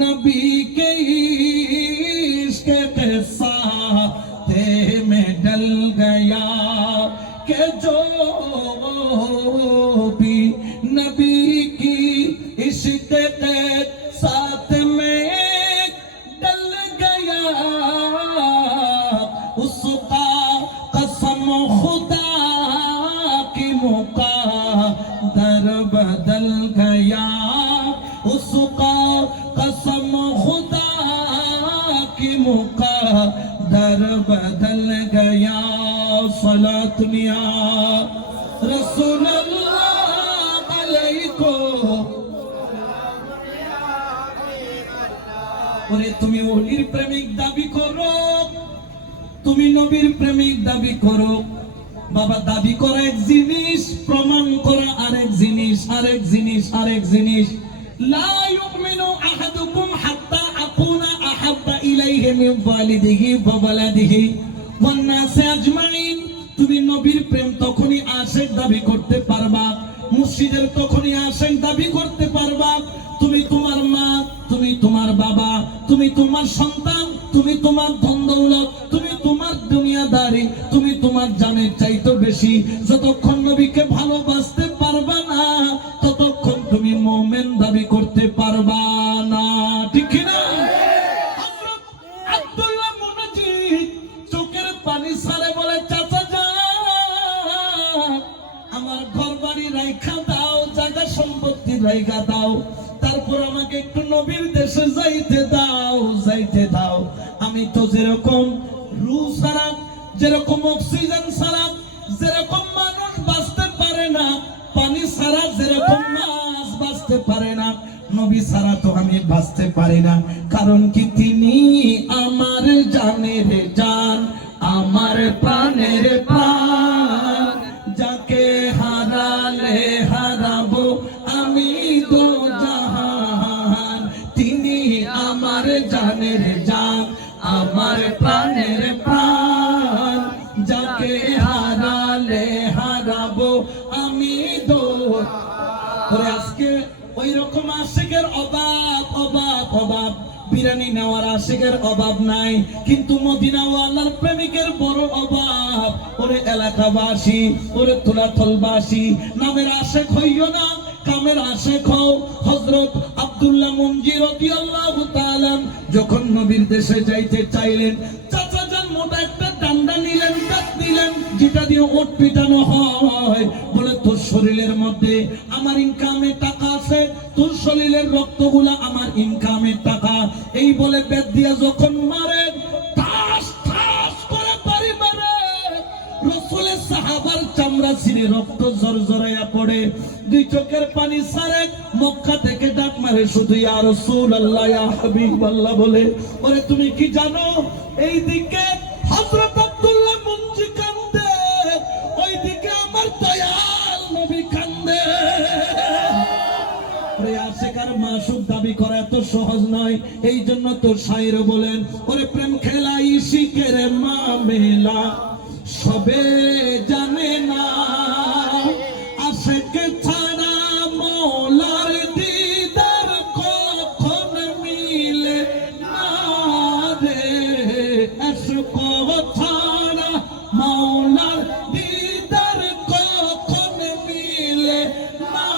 नबी के इश्क के साथ में डल गया, के जो भी नबी की इश्क के साथ में डल गया, उसका कसम खुदा রাসূলুল্লাহ আলাইকুম। ওরে তুমি ওলির প্রেমিক দাবি করো, তুমি নবীর প্রেমিক দাবি করো, বাবা দাবি করা এক জিনিস, প্রমাণ করা আরেক জিনিস, আরেক জিনিস, আরেক জিনিস। লা ইউমিনু আহাদুকুম হাত্তা আকুনা আহাব্বা ইলাইহি মিন ওয়ালিদিহি ওয়া ওয়ালাদিহি ওয়ান নাসি আজমাইন। তুমি নবীর প্রেম তখনই আশিক দাবি করতে পারবা, মুর্শিদের তখনই আশিক দাবি করতে পারবা, তুমি তোমার মা, তুমি তোমার বাবা, তুমি তোমার সন্তান, তুমি তোমার ধন দৌলত, তুমি তোমার দুনিয়াদারি, তুমি তোমার জানের চাইতে বেশি যতক্ষণ নবীকে ভালোবাসতে পারবা না, ততক্ষণ তুমি মুমিন দাবি করতে পারবা না। ঠিক না? হযরত আব্দুল্লাহ মুনাজিদ চোখের পানি ছাড়ে বলে, চাচা যান, আমার ঘর বাড়ি রাইখা দাও, জায়গা সম্পত্তি রাইখা দাও, তারপর আমাকে একটু নবীর দেশে যাইতে দাও, যাইতে দাও। আমি তো যেরকম রূহ ছাড়া, যেরকম অক্সিজেন ছাড়া, যেরকম মানুষ বাঁচতে পারে না, পানি ছাড়া যেরকম মাছ বাঁচতে পারে না, নবী ছাড়া তো আমি বাঁচতে পারি না। কারণ কি, তিনি আমার জানের জান, আমার প্রাণের প্রাণ, যাকে হারালে হারাবো আমি তো জাহান। তিনি আমার জানের জান, আমার প্রাণের প্রাণ, যাকে হারালে হারাবো আমি তো। আজকে ওই রকম আশিকের অভাব, অভাব, অভাব। বিরানি নেওয়ার আশিকের অভাব নাই, কিন্তু মদিনাওয়ালার প্রেমিকের বড় অভাব। ওরে এলাকাবাসী, ওরে তুলাথলবাসী, নামের আশিক হইও না, কামের আশিক হও। হযরত আব্দুল্লাহ মুনজি রাদিয়াল্লাহু তাআলা যখন নবীর দেশে যাইতে চাইলেন, চাচা যান মোটা একটা ডান্ডা নিলেন, কাট দিলেন, যেটা দিয়ে ওট পিটানো হয়। বলে, তোর শরীরের মধ্যে আমার ইনকামের টাকা আছে, তোর শরীরের রক্তগুলা আমার ইনকামের টাকা। এই বলে বেদ দিয়া যখন মারে, ঠাস ঠাস করে বাড়ি মারে, রাসূলের সাহাবার চামড়া ছিঁড়ে রক্ত ঝরঝরাইয়া পড়ে। দুই চোখের পানি ছাড়ে, মক্কা থেকে ডাক মারে শুধু ইয়া রাসূলুল্লাহ, ইয়া হাবিবাল্লাহ বলে। ওরে তুমি কি জানো, এই দিকে হযরত আব্দুল্লাহ মুনজি কান্দে, ওই দিকে আমার দয়াল নবী কান্দে। ওরে আশিকার মাসুক দাবি করা এত সহজ নয়। এই জন্য তো শায়ের বলেন, ওরে প্রেম খেলা ইশিকের মামেলা সবে জানে না, আশিক ছাড়া মওলার দিদার কখন মিলে না রে, আশিক ছাড়া মওলার দিদার কখন মিলে না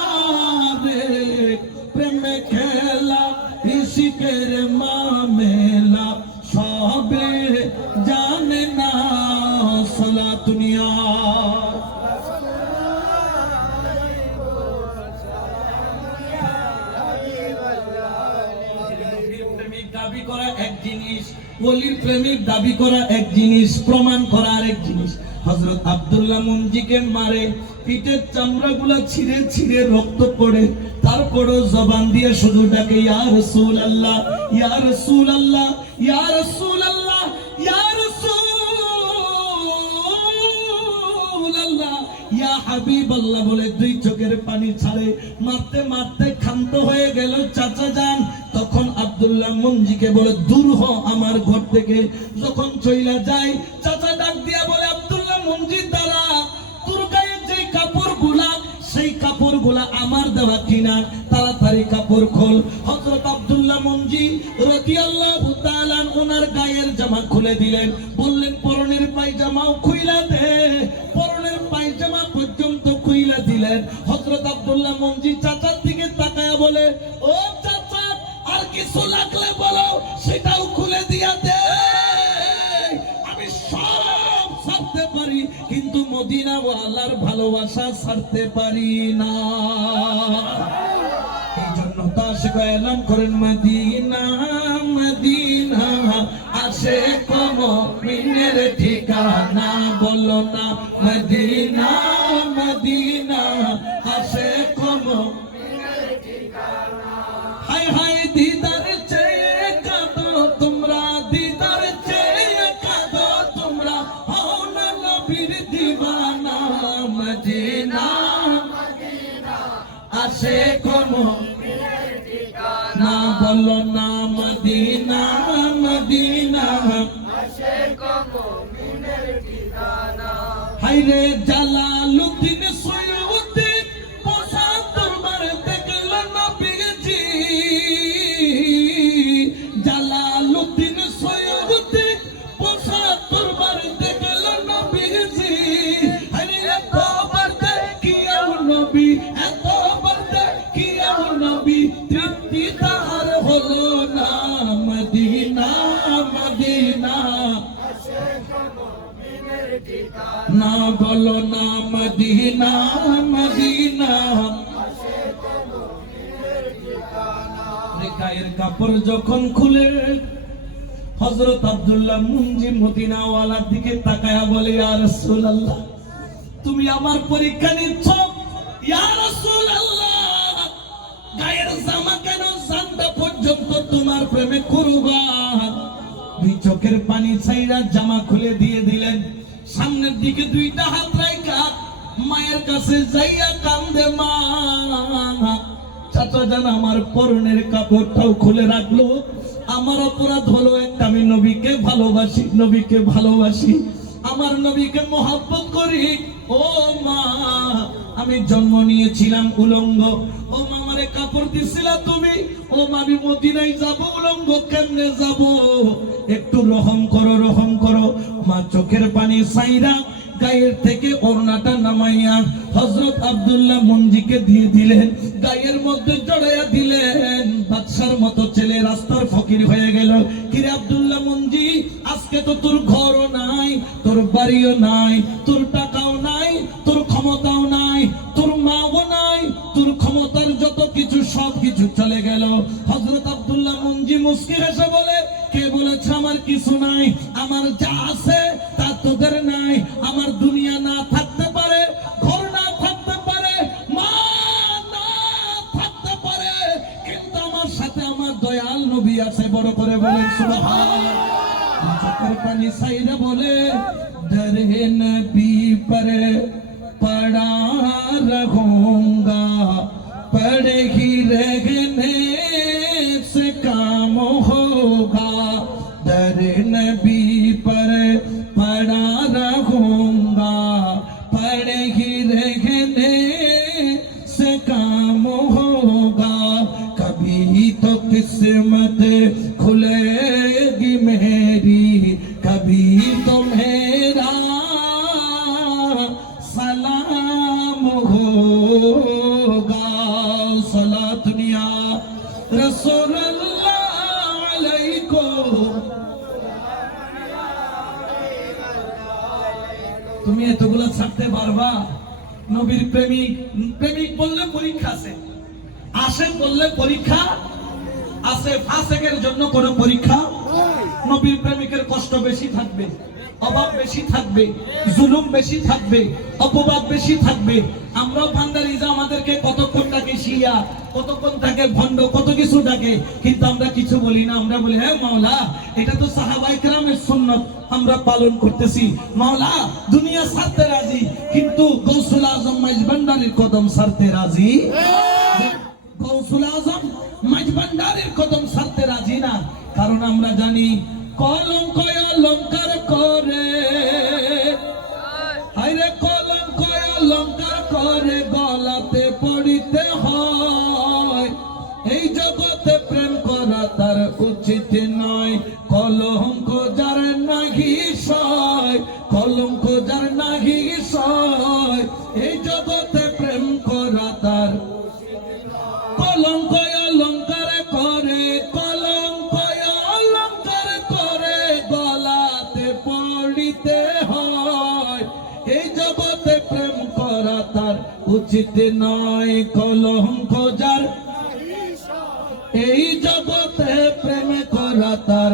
রে, প্রেম খেলা ইশিকের মামেলা সবে জানে না। সালা দুনিয়া দাবি করা এক জিনিস, ওলির প্রেমিক দাবি করা এক জিনিস, প্রমাণ করা আরেক জিনিস। হযরত আব্দুল্লাহ মুনজিকে মারে, পিঠের চামড়াগুলা ছিঁড়ে ছিঁড়ে রক্ত পড়ে, তারপরও জবান দিয়ে শুধু ডাকে, ইয়া রাসূলুল্লাহ, ইয়া রাসূলুল্লাহ, ইয়া রাসূলুল্লাহ, ইয়া রাসূলুল্লাহ, ইয়া হাবিবাল্লাহ বলে দুই চোখের পানি ছাড়ে। মারতে মারতে ক্ষান্ত হয়ে গেল চাচা যান। তখন আব্দুল্লাহ মুনজিকে বলে, দূর হ আমার ঘর থেকে। যখন চইলা যায়, চাচা ডাক দিয়া বলে, আব্দুল্লাহ মুনজি দাঁড়া, তোর গায়ে যে কাপড়গুলা, সেই কাপড়গুলা আমার দেওয়া কিনা, তাড়াতাড়ি কাপড় খোল। হযরত আব্দুল্লাহ মুনজি রাদিয়াল্লাহু তাআলা ওনার গায়ের জামা খুলে দিলেন, বললেন, পরনের পায়জামাও খুইলা দে। পরনের পায়জামা পর্যন্ত খুইলা দিলেন। হযরত আব্দুল্লাহ মুনজি চাচার দিকে তাকায়া বলে, ও চাচা, আর কিছু লাগলে বলো, সেটাও খুলে দিয়া দে, আমি সব ছাড়তে পারি, কিন্তু মদিনা ওয়ালার ভালোবাসা ছাড়তে পারি না। এই জন্য তো আশিক এলান করেন, মদিনা মদিনা আশিক মুমিনের ঠিকানা, বলো না মদিনা দিওয়ানা মদিনা আসে কোনো না বলো না মদিনা মদিনা হায়রে জালালউদ্দিন সৈয়দী ৭৫ বার দেখল নবীজি জালালউদ্দিন সৈয়দী ৭৫ বার দেখল নবীজি হায়রে এতবার দেখিয়াও নবী এতবার দেখিয়াও নবী তৃপ্তি তার হলো না মদিনা মদিনা না বলো না মদিনা মদিনা গায়ের কাপড় যখন খুলে হযরত আব্দুল্লাহ মুনজি মদিনাওয়ালার দিকে তাকায়া বলে ইয়া রাসূলুল্লাহ তুমি আমার পরীক্ষা নিচ্ছ ইয়া রাসূলুল্লাহ গায়ের জামা কেন জানটা পর্যন্ত তোমার প্রেমে কুরবান দুই চোখের পানি ছাইরা জামা খুলে দিয়ে দিলেন সামনের দিকে দুইটা হাত রাখা মায়ের কাছে যাইয়া কান্দে মা চাচা জান আমার পরনের কাপড়টাও খুলে রাখলো আমার অপরাধ হলো একটা আমি নবীকে ভালোবাসি আমার নবীকে মহব্বত করি ও মা আমি জন্ম নিয়েছিলাম উলঙ্গ ও মা আমারে কাপড় দিছিলা তুমি ও মা আমি মদিনায় যাব উলঙ্গ কেমনে যাব একটু রহম করো মা চোখের পানি ছাইরা গায়ের থেকে ওড়নাটা নামাইয়া হযরত আব্দুল্লাহ মুনজিকে দিয়ে দিলেন গায়ের মধ্যে জড়াইয়া দিলেন বাদশার মতো ছেলে রাস্তার ফকির হয়ে গেল কিরে আব্দুল্লাহ মুনজি আজকে তো তোর ঘরও নাই তোর বাড়িও নাই তোর টাকাও নাই তোর ক্ষমতাও নাই তোর মাও নাই তোর ক্ষমতার যত কিছু সব কিছু চলে গেল হযরত আব্দুল্লাহ মুনজি মুস্কি হেসে বলে কে বলেছে আমার কিছু নাই আমার যা আছে তা তোদের নাই আমার দুনিয়া না থাকতে পারে ঘর না থাকতে পারে মা না থাকতে পারে কিন্তু আমার সাথে আমার দয়াল নবী আছে বড় করে বলেন সুবহানাল্লাহ চোখের পানি ছাইরা বলে দরে নবী पर पड़ा रहूंगा पड़े ही रहने से काम होगा दर नबी पर पड़ा रहूंगा पड़े ही रहने से काम होगा कभी तो किस्मत खुलेगी मेरी कभी तो मेरा सलाम होगा सला दुनिया रसूलुल्लाह अलैकुम তুমি এতগুলো ছাড়তে পারবা নবীর প্রেমিক বললে পরীক্ষা আছে আশেক বললে পরীক্ষা আছে ফাসেকের জন্য কোনো পরীক্ষা নবীর প্রেমিকের কষ্ট বেশি থাকবে অভাব বেশি থাকবে জুলুম বেশি থাকবে অপবাদ বেশি থাকবে আমরাও ভান্ডারি যা আমাদেরকে কতক্ষণ ডাকে শিয়া কতক্ষণ থাকে ভণ্ড কত কিছু ডাকে কিন্তু আমরা কিছু বলি না আমরা বলি হ্যাঁ মাওলা এটা তো সাহাবায়ে কেরামের সুন্নাত আমরা পালন করতেছি মাওলা দুনিয়া ছাড়তে রাজি কিন্তু গৌসুল আজম মাইজভান্ডারির কদম ছাড়তে রাজি গৌসুল আজম মাইজভান্ডারির কদম ছাড়তে রাজি না কারণ আমরা জানি কলঙ্ক অলঙ্কার করে আরে কলঙ্ক অলঙ্কার করে গলাতে পড়িতে হয় এই জগতে প্রেম করা তার উচিত নয় কলঙ্ক যার নাহি সয় কলঙ্ক যার নাহি সয় এই জগতে প্রেম করা তার কলঙ্ক অলঙ্কার করে কলঙ্ক অলঙ্কার করে গলাতে পড়িতে হয় এই জগতে প্রেম করা তার উচিত নয় কলঙ্ক যার এই জগতে প্রেম করা তার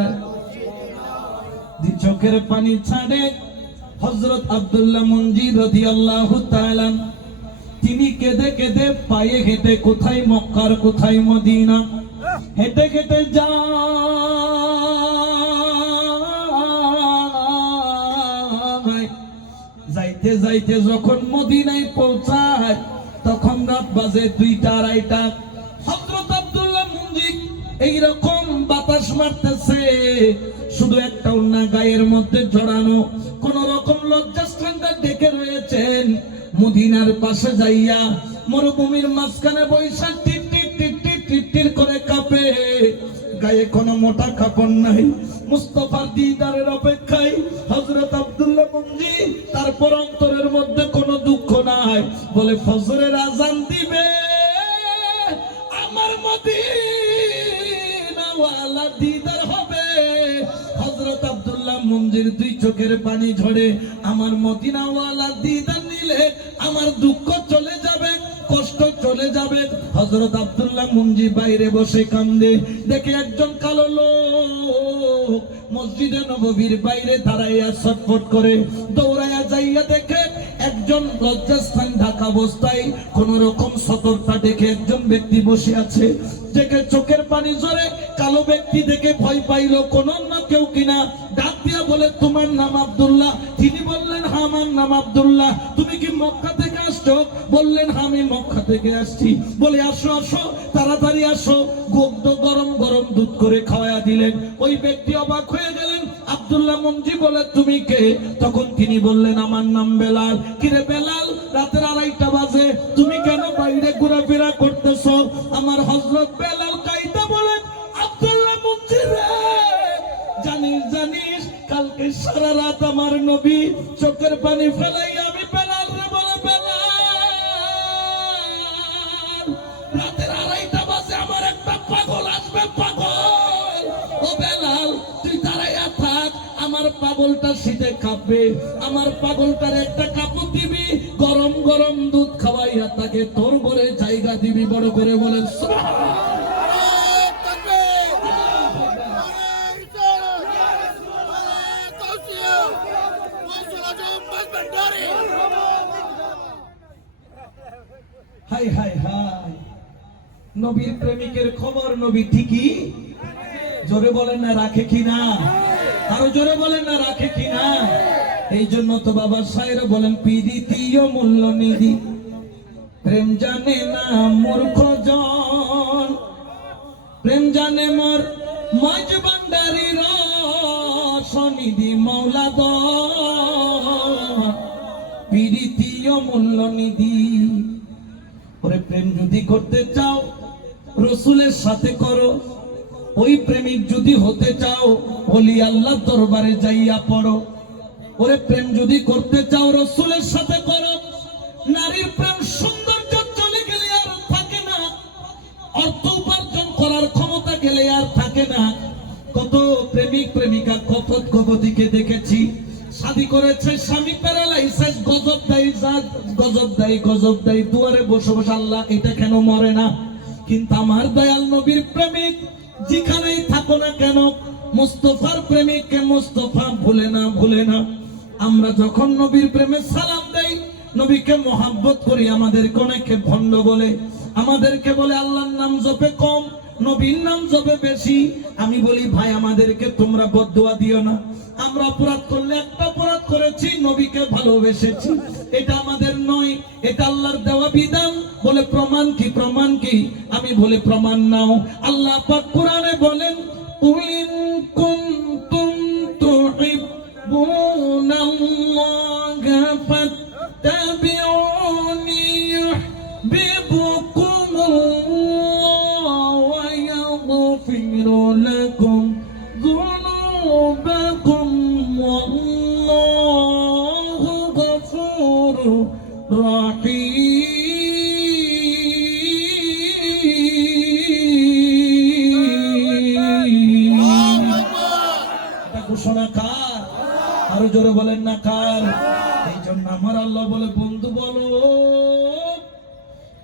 চোখের পানি ছাড়ে হযরত আব্দুল্লাহ মুনজি রাদিয়াল্লাহু তাআলা তিনি কেঁদে কেঁদে পায়ে হেঁটে কোথায় মক্কার কোথায় মদিনা হেঁটে হেঁটে যাইতে যাইতে যাইতে যখন মদিনায় পৌঁছায় তখন রাত বাজে 2টা 2:30। হযরত আব্দুল্লাহ মুনজি এইরকম বাতাস মারতেছে, শুধু একটা ওড়না গায়ের মধ্যে জড়ানো, কোন রকম লজ্জাস্থানটা ডেকে রয়েছেন। মদিনার পাশে যাইয়া মরুভূমির মাঝখানে বৈশা টিপ টিপ টিপ টিপ টিপ টিপ করে কাঁপে, গায়ে কোনো মোটা কাপড় নাই। মুস্তাফার দিদারের অপেক্ষায় হযরত আব্দুল্লাহ মুনজি, তারপর অন্তরের মধ্যে কোনো দুঃখ নাই। বলে ফজরের আজান দিবে, আমার মদিনাওয়ালা দিদার হবে। হযরত আব্দুল্লাহ মুনজির 2 চোখের পানি ঝরে, আমার মদিনাওয়ালা দিদার নিলে আমার দুঃখ চলে যাবে, কষ্ট চলে যাবে। হযরত আব্দুল্লাহ মুনজি বাইরে বসে কান্দে, দেখে একজন কালো লোক মসজিদে নববীর বাইরে দাঁড়াইয়া ছটফট করে। দৌড়াইয়া যাইয়া দেখে একজন লজ্জাস্থান ঢাকা অবস্থায় কোন রকম সতর্কতা দেখে একজন ব্যক্তি বসে আছে। দেখে চোখের পানি ঝরে, কালো ব্যক্তি দেখে ভয় পাইল, কোন অন্য কেউ কিনা। ডাক দিয়া বলে, তোমার নাম আব্দুল্লাহ? তিনি বললেন, হ্যাঁ আমার নাম আব্দুল্লাহ। তুমি কি মক্কা থেকে আসছো? বললেন, হ্যাঁ আমি মক্কা থেকে আসছি। বলে, আসো আসো, তাড়াতাড়ি আসো। গরম গরম দুধ করে খাওয়াইয়া দিলেন। ওই ব্যক্তি অবাক হয়ে গেলেন। আব্দুল্লাহ মুনজি বলে, তুমি কে? তখন তিনি বললেন, আমার নাম বেলাল। কিরে বেলাল, রাতের 2:30 বাজে, তুমি কেন বাইরে ঘোরাফেরা করতেছো? আমার হযরত বেলাল কাইদা বলেন, আব্দুল্লাহ মুনজি রে, জানিস জানিস কালকে সারা রাত আমার নবী চোখের পানি ফেলাই আমি বেলাল রে বলে, বেলাল রাতের 2:30 বাজে আমার একটা পাগল আসবে, পাগল। ও বেলাল, তুই দাঁড়াইয়া থাক, আমার পাগলটা শীতে কাঁপবে, আমার পাগলটার একটা কাপড় দিবি, গরম গরম দুধ খাওয়াইয়া তাকে তোর ঘরে জায়গা দিবি। বড় করে বলেন হাই হাই হাই। নবীর প্রেমিকের খবর নবী ঠিকই জোরে বলেন না রাখে কিনা, আরো জোরে বলেন না রাখে কিনা। এই জন্য তো বাবা সাহেব বলেন, প্রীতিও মূল্য নিধি, প্রেম জানে না মূর্খ জন, প্রেম জানে মোর মাঝ ভান্ডারীর সনিধি মাওলা দ, প্রীতিও মূল্য নিধি। ওরে প্রেম যদি করতে চাও রসুলের সাথে করো, ওই প্রেমিক যদি হতে চাও ওলি আল্লাহ দরবারে যাইয়া পড়ো। ওরে প্রেম যদি করতে চাও রসুলের সাথে করো। নারীর প্রেম সৌন্দর্য চলে গেলে আর থাকে না, অর্থ উপার্জন করার ক্ষমতা গেলে আর থাকে না। কত প্রেমিক প্রেমিকা কপত কপতিকে দেখেছি, শাদী করেছে, স্বামী প্যারালাইসিস, গজব দেয়, গজব দেয়, গজব দেয়, দুয়ারে বসে বসে আল্লাহ এটা কেন মরে না। কিন্তু আমার দয়াল নবীর প্রেমিক যেখানেই থাকো না কেন, মুস্তাফার প্রেমিককে মুস্তাফা ভুলে না, ভুলে না। আমরা যখন নবীর প্রেমে সালাম দেই, নবীকে মহাব্বত করি, আমাদেরকে অনেকে ভণ্ড বলে, আমাদেরকে বলে আল্লাহর নাম জপে কম, নবীর নাম জপে বেশি। আমি বলি ভাই, আমাদেরকে তোমরা বদদুয়া দিও না। আমরা অপরাধ করলে একটা অপরাধ করেছি, নবীকে ভালোবেসেছি, এটা আমাদের নয়, এটা আল্লাহর দেওয়া বিধান। বলে প্রমাণ কি, প্রমাণ কি? আমি বলে প্রমাণ নাও। আল্লাহ পাক কোরআনে বলেন, ইন কুনতুম তুহিব্বুনাল্লাহা ফাত্তাবিউনি ইউহিব্বুকুমুল্লাহ ওয়া ইয়াগফির লাকুম যুনুবাকুম ওয়াল্লাহু গফুরুর রহিম। ঘোষণা কার? আরো জোরে বলেন না কার? এই জন্য আমার আল্লাহ বলে, বন্ধু বলো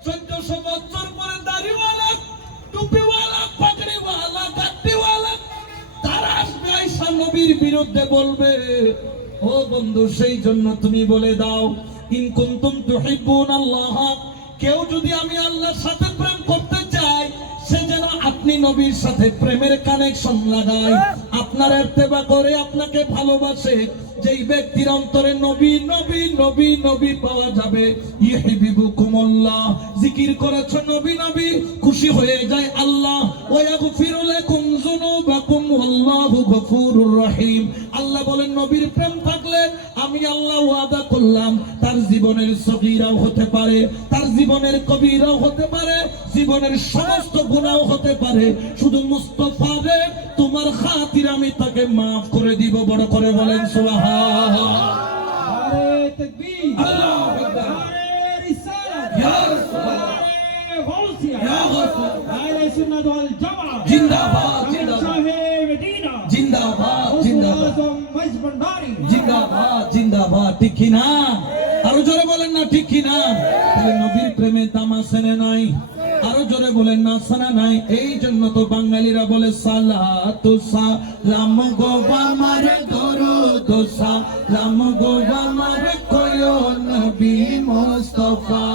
1400 বছর পরে দাড়িওয়ালা, টুপিওয়ালা, পাগড়িওয়ালা, গাড়িওয়ালা তারা আসবে, আয়েশা নবীর বিরুদ্ধে বলবে। ও বন্ধু, সেই জন্য তুমি বলে দাও, ইন কুনতুম তুহিব্বুনাল্লাহ, কেউ যদি আমি আল্লাহর সাথে প্রেম করতে চাই, সে যেন আপনি নবীর সাথে প্রেমের কানেকশন লাগায়, আপনার ইত্তেবা করে, আপনাকে ভালোবাসে। যেই ব্যক্তির অন্তরে নবী নবী নবী নবী পাওয়া যাবে, ইউহিব্বুকুমুল্লাহ, জিকির করেছ নবী নবী, খুশি হয়ে যায় আল্লাহ। ওয়া ইয়াগফিরু লাকুম যুনুবাকুম ওয়াল্লাহু গফুরুর রহিম। আল্লাহ বলেন নবীর প্রেম থাকলে আমি আল্লাহ ওয়াদা করলাম তার জীবনের সগীরাও হতে পারে, তার জীবনের কবিরাও হতে পারে, জীবনের সমস্ত গুনাহ হতে পারে, শুধু মুস্তাফারে তোমার খাতির আমি তাকে maaf করে দিব। বড় করে বলেন সুবহানাল্লাহ। নারে তাকবীর, আল্লাহু আকবার, নারে রিসালাত, ইয়া রাসূলুল্লাহ, নারে গাউসিয়া, ইয়া গাউস, নারে সুন্নাত ওয়াল জামাত, জিন্দাবাদ জিন্দাবাদ, শাহে মদিনা, জিন্দাবাদ জিন্দাবাদ, আজম মজবন্দারি, জিন্দাবাদ জিন্দাবাদ। ঠিক কি না? আরো জোরে বলেন না ঠিক কি না? তাহলে নবীর প্রেমে তামাশা নাই, আরো জোরে বলেন না শোনা নাই। এই জন্য তো বাঙালিরা বলে সালাতু সালাম গো আমার দরুদ সালাম গো আমার কয়ো নবী মুস্তাফা,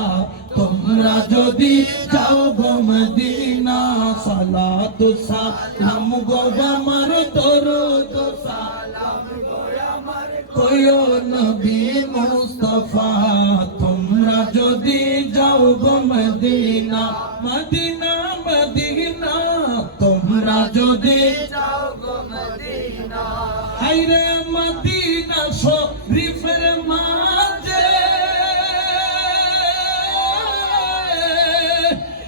তোমরা যদি যাও গো মদিনা, সালাতু সালাম গো আমার দরুদ সালাম গো আমার কয়ো নবী মুস্তাফা, তোমরা যদি যাও গো মদিনা, মদিনা মদিনা, তোমরা যদি যাও গো মদিনা, হায়রে মদিনা শরীফের মাঝে,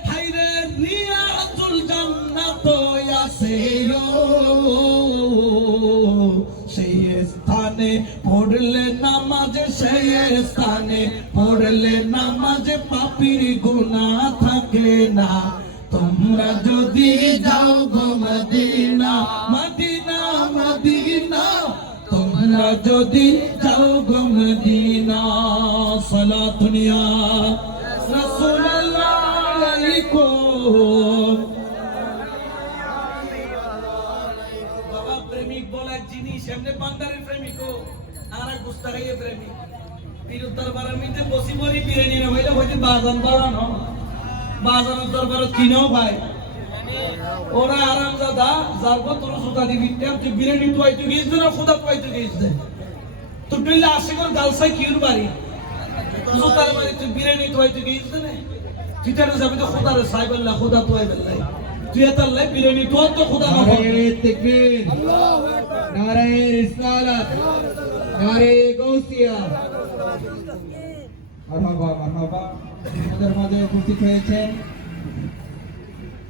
হায়রে রিয়াজুল জান্নাত আছে সেই স্থানে পড়লে নামাজ, সেই স্থানে পড়লে নামাজ পাপীর গুনাহ থাকে না, তোমরা যদি যাও গো মদিনা, মদিনা মদিনা, তোমরা যদি যাও গো মদিনা। সালাতুন ইয়া রাসূলুল্লাহ আলাইকুম। বাবা প্রেমিক বলে এক জিনিস, এমনি বান্দারের প্রেমিক আর এক গুস্তাখাইয়ে প্রেমিক। পীর দরবারের মধ্যে বসি বলি বিরিয়ানি না হইলে হইতে বাজান বাড়ানো, বাজানোর দরবারত কিনেও ভাই ওরা আরাম দাদা যার তোর সুতা দিবি তুই বিরিয়ানি তুয়াইতে গিয়েছে না খুদা তুয়াইতে গিয়েছে তো তুইলে আসে কোন গালসাই কিউর বাড়ি সুতার বাড়ি তুই বিরিয়ানি তুয়াইতে গিয়েছে না তুই তার যাবি তো খুদারে সাইবেল্লা খুদা তুয়াই বেল্লাই তুই এতার লাই বিরিয়ানি তুই তো খুদা না। নারে তাকবীর, আল্লাহু আকবার, নারে রিসালাত, নারে গাউসিয়া। মারহাবা মারহাবা। আমাদের মাঝে উপস্থিত হয়েছেন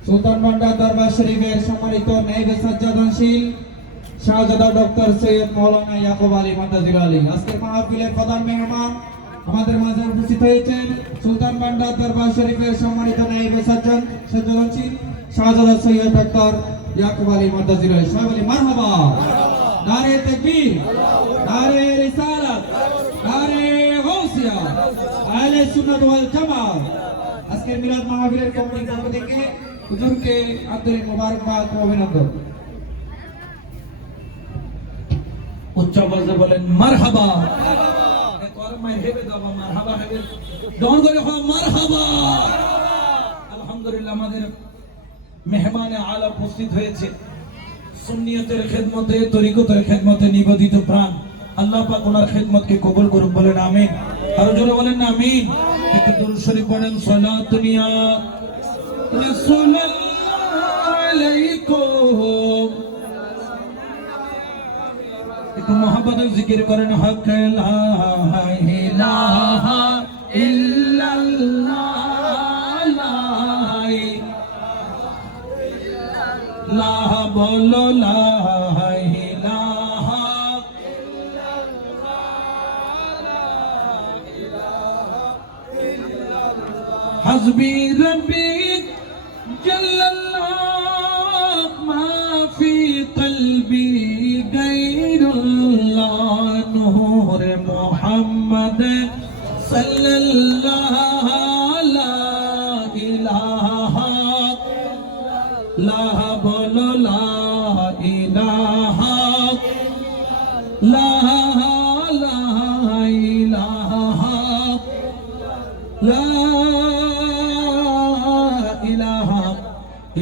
সুলতান বান্ডার দরবার শরীফের সম্মানিত নায়েবে সাজ্জাদানশীল শাহজাদা ডক্টর সৈয়দ মাওলানা ইয়াকুব আলী মাদাজির আলী। আজকের মাহফিলের প্রধান মেহমান আমাদের মাঝে উপস্থিত হয়েছেন সুলতান বান্ডার দরবার শরীফের সম্মানিত নায়েবে সাজ্জাদানশীল শাহজাদা সৈয়দ ডক্টর ইয়াকুব আলী মাদাজির আলী। সবাই বলি মারহাবা। নারে তাকবীর, নারে রিসালাত, নারে গাউসিয়া, আহলে সুন্নাত ওয়াল জামাত। আজকের মিলাদ মাহফিলের কমিটির পক্ষ থেকে হুজুরকে আন্তরিক মোবারকবাদ ও অভিনন্দন। উচ্চ আওয়াজে বলেন মারহাবা। তোর মাই হেবে দাও মারহাবা হেবে ডন করে হয় মারহাবা। আলহামদুলিল্লাহ আমাদের মেহমানে আলা উপস্থিত হয়েছে সুন্নিয়তের খেদমতে, তরিকতের খেদমতে নিবেদিত প্রাণ। আল্লাহ পাক ওনার খেদমতকে কবুল করুন, বলেন আমিন। আরো জোরে বলেন না আমিন। একটু দরুদ শরীফ পড়েন। সালাতুন ইয়া রাসূলুল্লাহ আলাইকুম। একটু মোহাম্মদের জিকির করেন। হক লা ইলাহা ইল্লাল্লাহ, লা বলো লা ইলাহা ইল্লাল্লাহ, হাসবি রব্বি জাল্লাল্লাহ, মা ফি কলবি গায়রুল্লাহ, নূর মুহাম্মদ সাল্লাল্লাহু লা ইলাহা লা বলো লা ইলাহা লা ইলাহা লা ইলাহা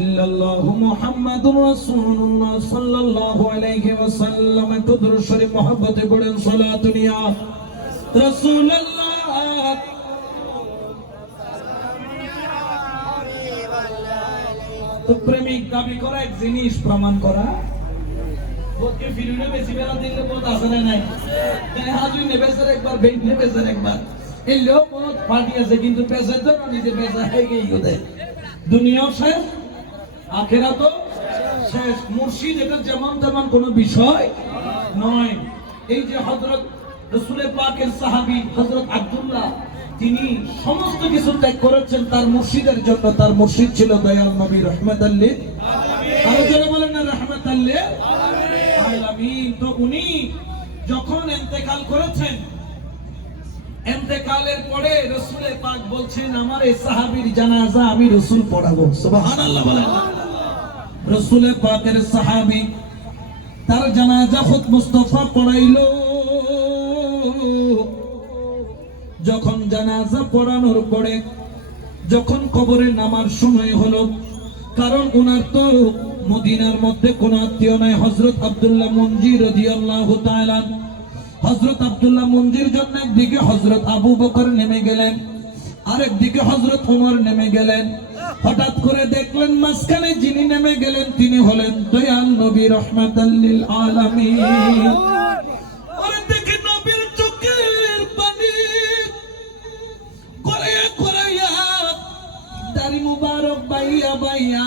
ইল্লাল্লাহু মুহাম্মাদুর রাসূলুল্লাহ সাল্লাল্লাহু আলাইহি ওয়াসাল্লাম। একটু দুরূদ শরীফ মহব্বতে পড়েন সালাতুন ইয়া রাসূলুল্লাহ। তো প্রেমিক দাবি করা এক জিনিস, প্রমাণ করা ওকে ফিরুনে বেশি বেলা দিলে বহুত আসলে নাই। তাই হাজুই নেবেসের একবার বেইন নেবেসের একবার এই লোক বহুত পার্টি আছে, কিন্তু পেশা তো নিজে পেশা হয়ে গিয়ে ওদের দুনিয়াও শেষ, আখেরাতও শেষ। মুর্শিদ এটা যেমন তেমন কোনো বিষয় নয়। এই যে হযরত রাসূল পাকের সাহাবী হযরত আব্দুল্লাহ, তিনি সমস্ত কিছু ত্যাগ করেছেন তার মুর্শিদের জন্য। তার মুর্শিদ ছিল দয়াল নবী রাহমাতাল লিল আলামিন। আরো জোরে বলেন না রাহমাতাল লিল আলামিন। তো উনি যখন ইন্তেকাল করেছেন, ইন্তেকালের পরে রাসূল পাক বলছেন আমার এই সাহাবীর জানাজা আমি রাসূল পড়াবো। সুবহানাল্লাহ বলেন। রাসূল পাকের সাহাবী তার জানাজা খুদ মুস্তাফা পড়াইলো। যখন জানাজা পড়ানোর পরে যখন কবরে নামার সময় হলো, কারণ ওনার তো মদিনার মধ্যে কোন আত্মীয় নাই। হযরত আব্দুল্লাহ মুনজি রাদিয়াল্লাহু তাআলা, হযরত আব্দুল্লাহ মুনজির জন্য একদিকে হযরত আবু বকর নেমে গেলেন, আরেকদিকে হযরত ওমর নেমে গেলেন। হঠাৎ করে দেখলেন মাঝখানে যিনি নেমে গেলেন তিনি হলেন দয়াল নবী রাহমাতাল লিল আলামিন। আরে দেখে নবীর চোখের পানি গড়াইয়া গড়াইয়া দাড়ি মুবারক বাইয়া বাইয়া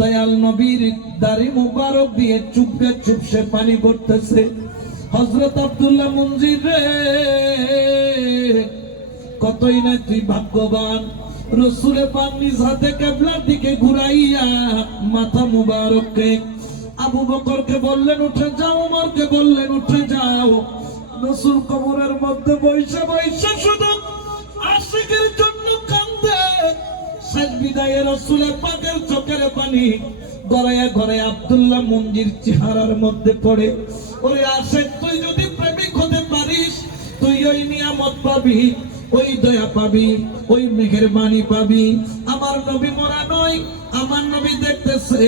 দয়াল নবীর দাড়ি মুবারক দিয়ে চুপকে চুপসে পানি পড়তেছে। হযরত আব্দুল্লাহ মুনজির রে, কতই না তুই ভাগ্যবান। রাসূল পাক নিজ হাতে কিবলার দিকে ঘুরাইয়া মাথা মুবারককে আবু বকরকে বললেন উঠে যাও, ওমরকে বললেন উঠে যাও। রাসূল কবরের মধ্যে বৈশা বৈশা শুধু আশিকের জন্য কান্দে। শেষ বিদায়ে রাসূল পাকের চোখের পানি গড়াইয়া গড়াইয়া আব্দুল্লাহ মুনজির চেহারার মধ্যে পড়ে। ওরে আশিক, তুই যদি প্রেমিক হতে পারিস তুই ওই নিয়ামত পাবি, ওই দয়া পাবি, ওই মেহেরবানি পাবি। আমার নবী মরা নয়, আমার নবী দেখতেছে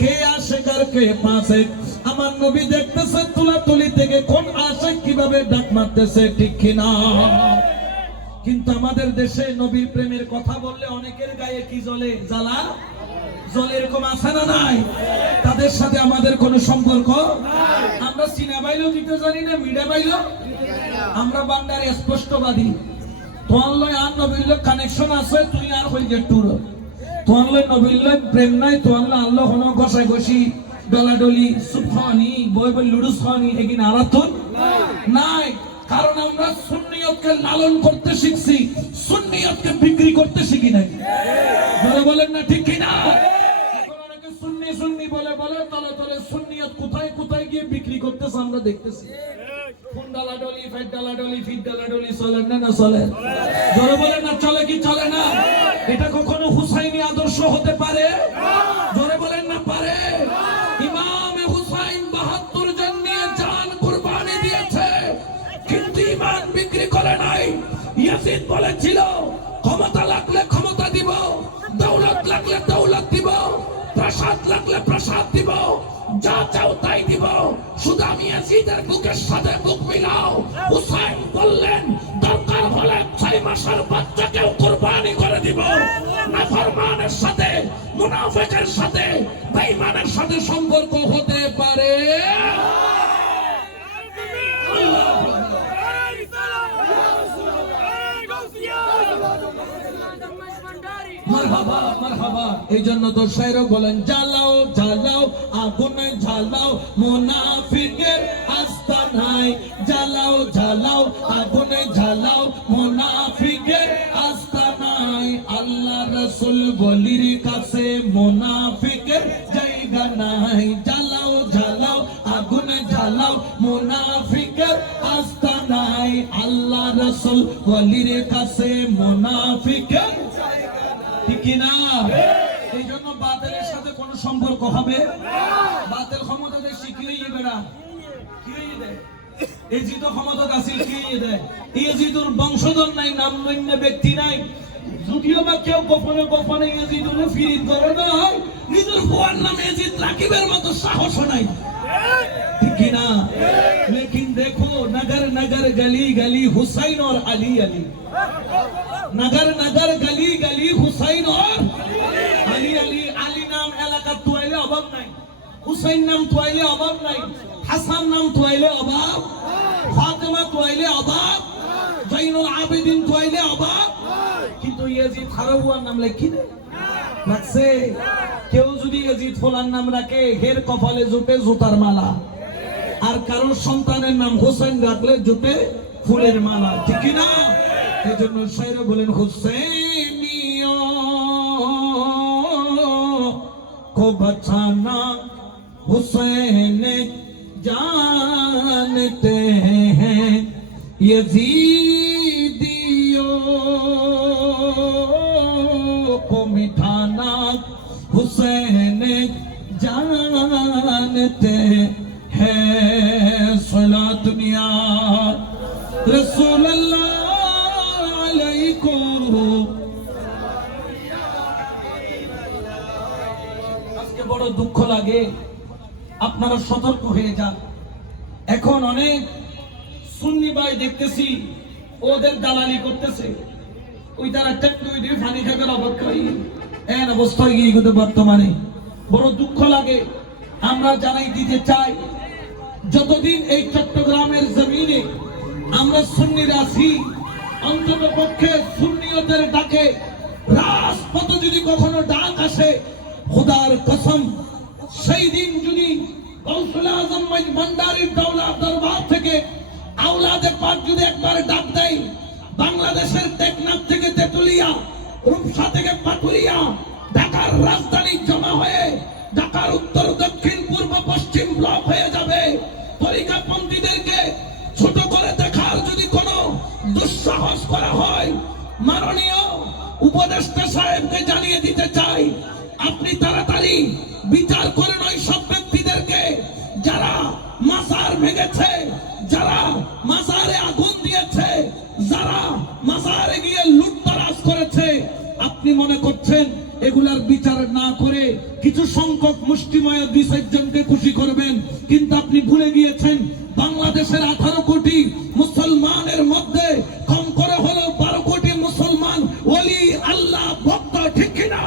কে আশিক আর কে ফাসিক। আমার নবী দেখতেছে তুলাতুলি থেকে কোন আশিক কিভাবে ডাক মারতেছে, ঠিক কিনা? কিন্তু আমাদের দেশে নবীর প্রেমের কথা বললে অনেকের গায়ে কি জ্বলে, জ্বালা জ্বলে। এরকম আছে না নাই? তাদের সাথে আমাদের কোনো সম্পর্ক আমরা সিনা বাইলেও দিতে জানি না, মিডা বাইলেও। আমরা বান্দার স্পষ্টবাদী। তোমার লয় আর নবীর লয় কানেকশন আছে, তুই আর হই যে টুর। তোমার লয় নবীর লয় প্রেম নাই, তোমার লয় আল্লাহ হন গসাই গসি ডলাডলি সুফানি বই বই লুডুস খানি এগিন আরাতুন নাই। কারণ আমরা সুন্নিয়তকে লালন করতে শিখছি, সুন্নিয়তকে বিক্রি করতে শিখি নাই। বলেন না ঠিক কিনা? এখন অনেকে সুন্নি সুন্নি বলে বলে তলে তলে সুন্নিয়ত কোথায় কোথায় গিয়ে বিক্রি করতেছে আমরা দেখতেছি। ফোন ডালাডলি, ফেট ডালাডলি, ফিট ডালাডলি চলে না? না চলে? জোরে বলেন না চলে কি চলে না? এটা কখনো হুসাইনি আদর্শ হতে পারে? জোরে বলেন না পারে? ইমাম হুসাইন ৭২ জন নিয়ে জান কুরবানি দিয়েছে, কিন্তু ঈমান বিক্রি করে নাই। ইয়াজিদ বলেছিল ক্ষমতা লাগলে ক্ষমতা দিব, দৌলত লাগলে দৌলত দিব, প্রসাদ লাগলে প্রসাদ দিব, যা চাও তাই দিব, শুধু আমি ইয়াজিদের বুকের সাথে বুক মিলাও। হুসাইন বললেন দরকার হলে ৬ মাসের বাচ্চাকেও কুরবানি করে দিব। নাফরমানের সাথে, মুনাফিকের সাথে, বেঈমানের সাথে সম্পর্ক হতে পারে? মারহাবা মারহাবা। এই জন্য তো শায়র বলেন জ্বালাও জ্বালাও আগুনে ঝালাও মুনাফিকের আস্তানায়, জ্বালাও জ্বালাও আগুনে ঝালাও মুনাফিকের আস্তানায়। আল্লাহ রাসূল বলির কাছে মুনাফিকের জায়গা নাই। জ্বালাও জ্বালাও আগুনে ঝালাও মুনাফিকের আস্তানায়। আল্লাহ রাসূল বলির কাছে মুনাফিকের ঠিক না? এই জন্য বাতিলের সাথে কোনো সম্পর্ক হবে? বাতিল ক্ষমতা দেয় শিখিয়ে বেড়া কিয়ে দেয়। এই জিত ক্ষমতা গাছিল কিয়ে দেয়। এই জিতুর বংশধর নাই, নামমান্য ব্যক্তি নাই, যদিও বা কেউ গোপনে গোপনে ইয়াজিদুল ফিরিদ করে নাই, নিজের ফুয়ার নামে ইয়াজিদ রাকিবের মতো সাহস নাই, ঠিক কি না? लेकिन देखो नगर नगर गली गली हुसैन और अली अली, नगर नगर गली गली हुसैन और अली अली। अली नाम এলাকা তোয়াইলে অভাব নাই, হুসাইন নাম তোয়াইলে অভাব নাই, হাসান নাম তোয়াইলে অভাব, ফাতেমা তোয়াইলে অভাব, জৈনুল আবেদিন তোয়াইলে অভাব, কিন্তু ইয়াজিদ খারাবুয়ার নাম লেখি দে রাখছে। কেউ যদি ইয়াজিদ ফলার নাম রাখে, হের কপালে জুটে জুতার মালা, আর কারোর সন্তানের নাম হোসেন রাখলে জুটে ফুলের মালা, ঠিক না? এই জন্য শায়রে বলেন হুসেনিয়া को बचाना हुसैन जानते हैं, यजीदियों को मिटाना हुसैन जानते हैं। सला दुनिया रसूल अल्लाह अलैकुम। আজকে বড় দুঃখ লাগে, আপনারা সতর্ক হয়ে যান। এখন অনেক সুন্নি ভাই দেখতেছি ওদের দালালি করতেছে, ওই তারা টেকনো দিয়ে ফানি খাবার অবস্থা এন অবস্থায় গিয়ে কিন্তু বর্তমানে বড় দুঃখ লাগে। আমরা জানাই দিতে চাই, যতদিন এই চট্টগ্রামের জমিনে আমরা সুন্নিরা আছি, অন্তত পক্ষে সুন্নিয়তের ডাকে রাজপথে যদি কখনো ডাক আসে, খুদার কসম সেই দিন যদি গৌসুল আজম ভান্ডারীর দরবার থেকে আওলাদে পাক যদি একবার ডাক দেয়, বাংলাদেশের টেকনাফ থেকে তেতুলিয়া, রূপসা থেকে পাটুরিয়া, ঢাকার রাজধানী জমা হয়ে ঢাকার উত্তর দক্ষিণ পূর্ব পশ্চিম ব্লক হয়ে যাবে। তরিকাপন্থীদেরকে ছোট করে দেখার যদি কোনো দুঃসাহস করা হয়, মাননীয় উপদেষ্টা সাহেবকে জানিয়ে দিতে চাই, আপনি তাড়াতাড়ি বিচার করেন ওই সব ব্যক্তিদেরকে যারা মাজার ভেঙেছে, যারা মাজারে আগুন দিয়েছে, যারা মাজারে গিয়ে লুটতরাজ করেছে। আপনি মনে করছেন এগুলার বিচার না করে কিছু সংখ্যক মুষ্টিময় ২-১ জনকে খুশি করবেন, কিন্তু আপনি ভুলে গিয়েছেন বাংলাদেশের 18 কোটি মুসলমানের মধ্যে কম করে হলো 12 কোটি মুসলমান ওলি আল্লাহ ভক্ত, ঠিক কিনা?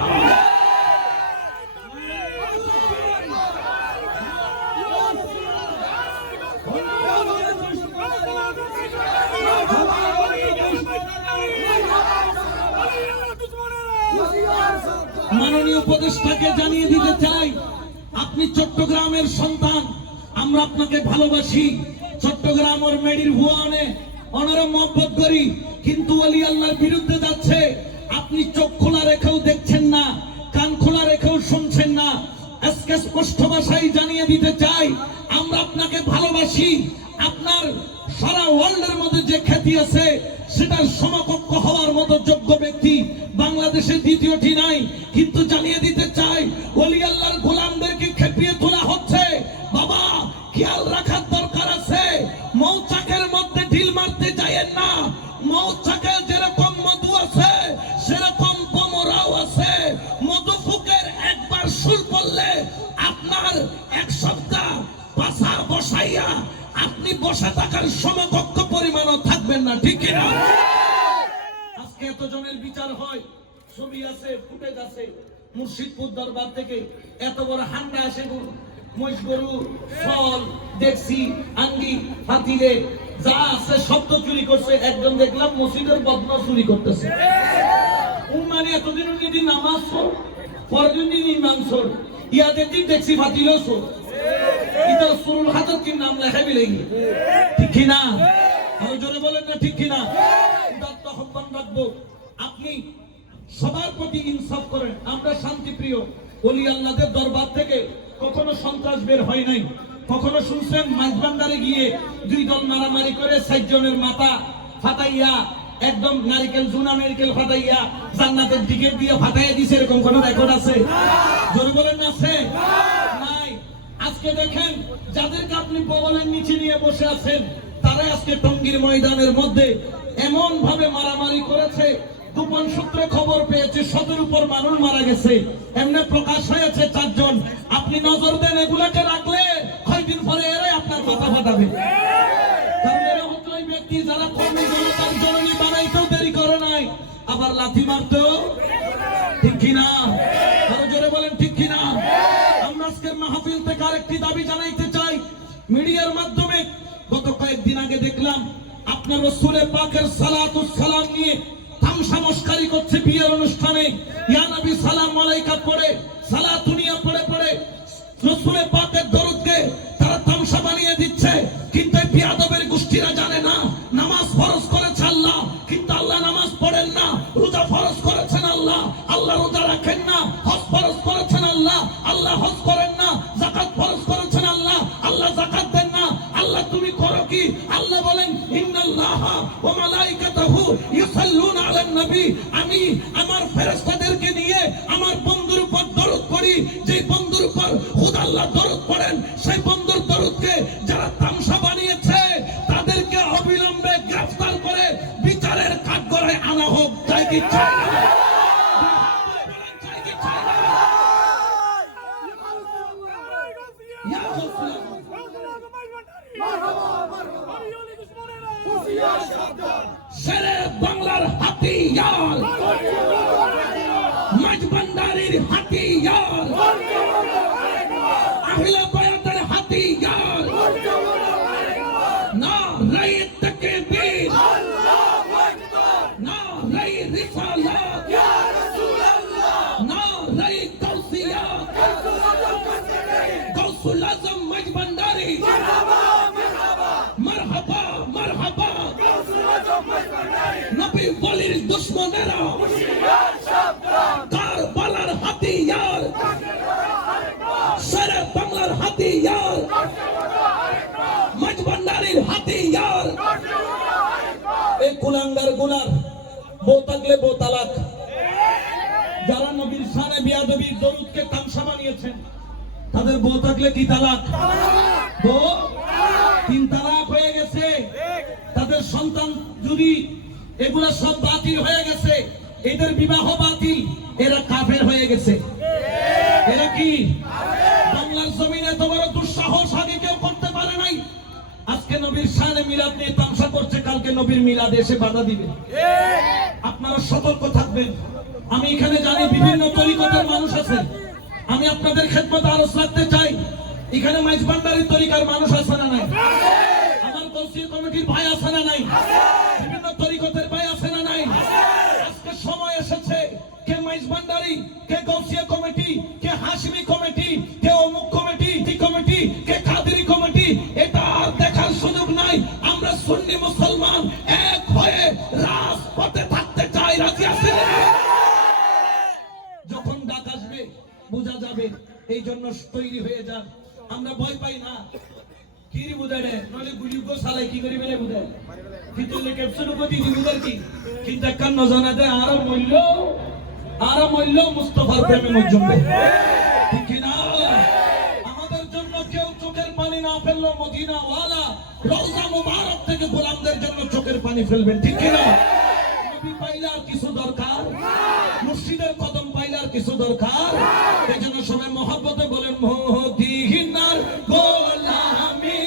মাননীয় উপদেষ্টাকে জানিয়ে দিতে চাই, আপনি চট্টগ্রামের সন্তান, আমরা আপনাকে ভালোবাসি, চট্টগ্রাম ওর মেডির ভুয়ানে অনারা মহব্বত করি, কিন্তু ওলি আল্লাহর বিরুদ্ধে যাচ্ছে। আপনি চোখ খোলা রেখেও দেখছেন না, কান খোলা রেখেও শুনছেন না। আজকে স্পষ্ট ভাষায় জানিয়ে দিতে চাই, আমরা আপনাকে ভালোবাসি। আপনার সারা ওয়ার্ল্ডের মধ্যে যে খ্যাতি আছে, সেটার সমকক্ষ হওয়ার মতো যোগ্য ব্যক্তি বাংলাদেশে দ্বিতীয়টি নাই। কিন্তু জানিয়ে দিতে চাই, ওলি আল্লাহর গোলামদেরকে খেপিয়ে তোলা হচ্ছে। বাবা, খেয়াল রাখার দরকার আছে। মৌচাকের মধ্যে ঢিল মারতে যায়েন না। মৌচাকে যেরকম মধু আছে, সেরকম বমরাও আছে। মধুফুকের একবার সুর পড়লে আপনার এক সপ্তাহ পাশা বসাইয়া আপনি বসে থাকার সমকক্ষ পরিমাণও থাকবেন না, ঠিক কিনা? আজকে এত জনের বিচার হয়, ছবি আছে, ফুটেজ আছে, মুর্শিদপুর দরবার থেকে এত বড় হান্ডা আসে, মহিষ গরু, ফল, দেখছি, আঙ্গি, হাতিরে যা আছে সব তো চুরি করছে। একজন দেখলাম মসজিদের বদনা চুরি করতেছে। মানে এতদিন উনি নামাজ পড়, পরের দিন ইমাম সর, ইয়াদের দিন দেখছি ফাতিলও সর। এটা সুরুল হাজার কি নাম লেখাই বিলেগি, ঠিক কিনা? আরো জোরে বলেন না, ঠিক কিনা? আহ্বান রাখবো, আপনি সবার প্রতি ইনসাফ করেন। আমরা শান্তিপ্রিয়, ওলি আল্লাহদের দরবার থেকে কখনো সন্ত্রাস বের হয় নাই। কখনো শুনছেন মাঝবান্ডারে গিয়ে 2 দল মারামারি করে 60 জনের মাথা ফাটাইয়া, একদম নারিকেল, জুনা নারিকেল ফাটাইয়া জান্নাতের টিকিট দিয়ে ফাটাইয়া দিছে, এরকম কোন রেকর্ড আছে? জোরে বলেন না, আছে? নাই। আজকে দেখেন, যাদেরকে আপনি বগলের নিচে নিয়ে বসে আছেন, তারা আজকে টঙ্গীর ময়দানের মধ্যে এমন ভাবে মারামারি করেছে, গোপন সূত্রে খবর পেয়েছে 100-এর উপর মানুষ মারা গেছে, এমনি প্রকাশ হয়েছে 4 জন। আপনি নজর দেন, এগুলাকে রাখলে কয়দিন পরে এরাই আপনার মাথা ফাটাবে। কারণ এরা হচ্ছে ওই ব্যক্তি যারা কর্মী জনতার জননী বানাইতেও দেরি করে নাই, আবার লাথি মারতেও, ঠিক কিনা? আরো জোরে বলেন ঠিক কিনা? আমরা আজকের মাহফিল থেকে আরেকটি দাবি জানাইতে চাই। মিডিয়ার মাধ্যমে গত কয়েকদিন আগে দেখলাম আপনার রাসূলে পাকের সালাতুস সালাম নিয়ে তামসা মশকারি করছে বিয়ের অনুষ্ঠানে। ইয়া নবী সালাম আলাইকা পড়ে, সালাতু নিয়ে পড়ে পড়ে রাসূলে পাকের দরুদকে তারা তামসা বানিয়ে দিচ্ছে। কিন্তু এই বিয়াদবের গোষ্ঠীরা জানে না নামাজ ফরজ করেছে আল্লাহ, কিন্তু আল্লাহ নামাজ পড়েন না। রোজা ফরজ করেছেন আল্লাহ, আল্লাহ রোজা রাখেন না। হজ ফরজ করেছেন আল্লাহ, আল্লাহ হজ করেন না। যাকাত ফরজ করেছেন আল্লাহ, আল্লাহ যাকাত দেন না। আল্লাহ তুমি করো কি? আল্লাহ বলেন ইন্নাল্লাহা ওয়া মালাইকাতাহু ইউসাল্লুনা আলান নবী। আমি আমার ফেরেশতাদেরকে নিয়ে আমার বন্ধুর উপর দরুদ পড়ি। যে বন্ধুর উপর খুদ আল্লাহ দরুদ পড়েন, সেই বন্ধুর দরুদকে যারা তামসা বানিয়েছে তাদেরকে অবিলম্বে গ্রেফতার করে বিচারের কাঠগড়ায় আনা হোক। চাই কি চাই না? চাই কি চাই না? ইয়া রাসূলুল্লাহ, শেরে বাংলার হাতিয়ার, মাঝবান্ডারির হাতিয়ার, আহলে বায়াতের হাতিয়ার, নারায়ে তাকবীর, নারায়ে রিসালাত, ইয়া রাসূলুল্লাহ, নারায়ে গাউসিয়াত, গাউসুল আজম মাঝবান্ডারি, মারহাবা মারহাবা, মারহাবা মারহাবা, গাউসুল আজম মাঝবান্ডারি, নবী ওয়ালির দুশমনেরা হুশিয়ার সাবধান, কারবালার হাতিয়ার, শেরে বাংলার হাতিয়ার, মাঝবান্ডারির হাতিয়ার। এই কুলাঙ্গার গুলার বউ থাকলে বউ তালাক। যারা নবীর শানে বিয়াদবি দরুদকে তামসা বানিয়েছেন তাদের বউ থাকলে কি তালাক? বউ 3 তালাক হয়ে গেছে। তাদের সন্তান যদি এগুলা সব বাতিল হয়ে গেছে, এদের বিবাহ বাতিল, এরা কাফের হয়ে গেছে। এরা কি বাংলার জমিনে এত বড় দুঃসাহস আগে কেউ করতে পারে নাই। আজকে নবীর শানে মিলাদ নিয়ে তামসা করছে, কালকে নবীর মিলাদ এসে বাধা দিবে। আপনারা সতর্ক থাকবেন। আমি এখানে জানি বিভিন্ন তরিকতের মানুষ আছে, আমি আপনাদের খেদমতে আরজ রাখতে চাই। এখানে মাইজবান্ডারি তরিকার মানুষ আছে না নাই? আমার কৌশিক কমিটির ভাই আছে না নাই? বিভিন্ন তরিকতের ভাই আছে না নাই? আজকে সময় এসেছে, কে মাইজবান্ডারি, কে গৌসিয়া কমিটি, কে হাশমি কমিটি, কে অমুক কমিটি, কমিটি, কে কাদেরি কমিটি, এটা আর দেখার সুযোগ নাই। আমরা সুন্নি মুসলমান এক হয়ে রাজপথে থাকতে চাই। রাজি আছেন? যখন ডাক আসবে বোঝা যাবে। এই জন্য তৈরি হয়ে যান। আমরা ভয় পাই না। কি রে বুঝাড়ে নলে গুলি গো সালাই কি করি বেলে বুঝায় ভিতরে ক্যাপসুল গতি দি বুঝার কি কিন্তু একখান নজানা দে আর মূল্য মুস্তাফার প্রেমে মজুমবে। ঠিক কি না? আমাদের জন্য কেউ চোখের পানি না ফেললো, মদিনা ওয়ালা রওজা মুবারক থেকে গোলামদের জন্য চোখের পানি ফেলবেন। ঠিক কি না? নবী পাইলে আর কিছু দরকার? মুর্শিদের কদম পাইলে আর কিছু দরকার? এজন্য সবাই মহব্বতে বলেন মদিনার গোলামি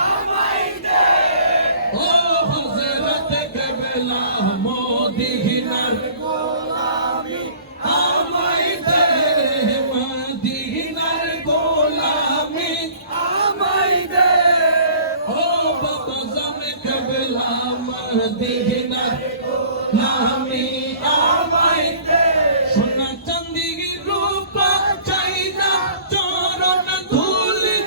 আমায় দে, ও হযরত কেবলা মদিনার গোলামি আমায় দে, মদিনার গোলামি আমায় দে, ও বাবা জানে কেবলা মদিনার গোলামি আমায় দে। সোনা চাঁদি রূপা চাই না, চরণ ধুলি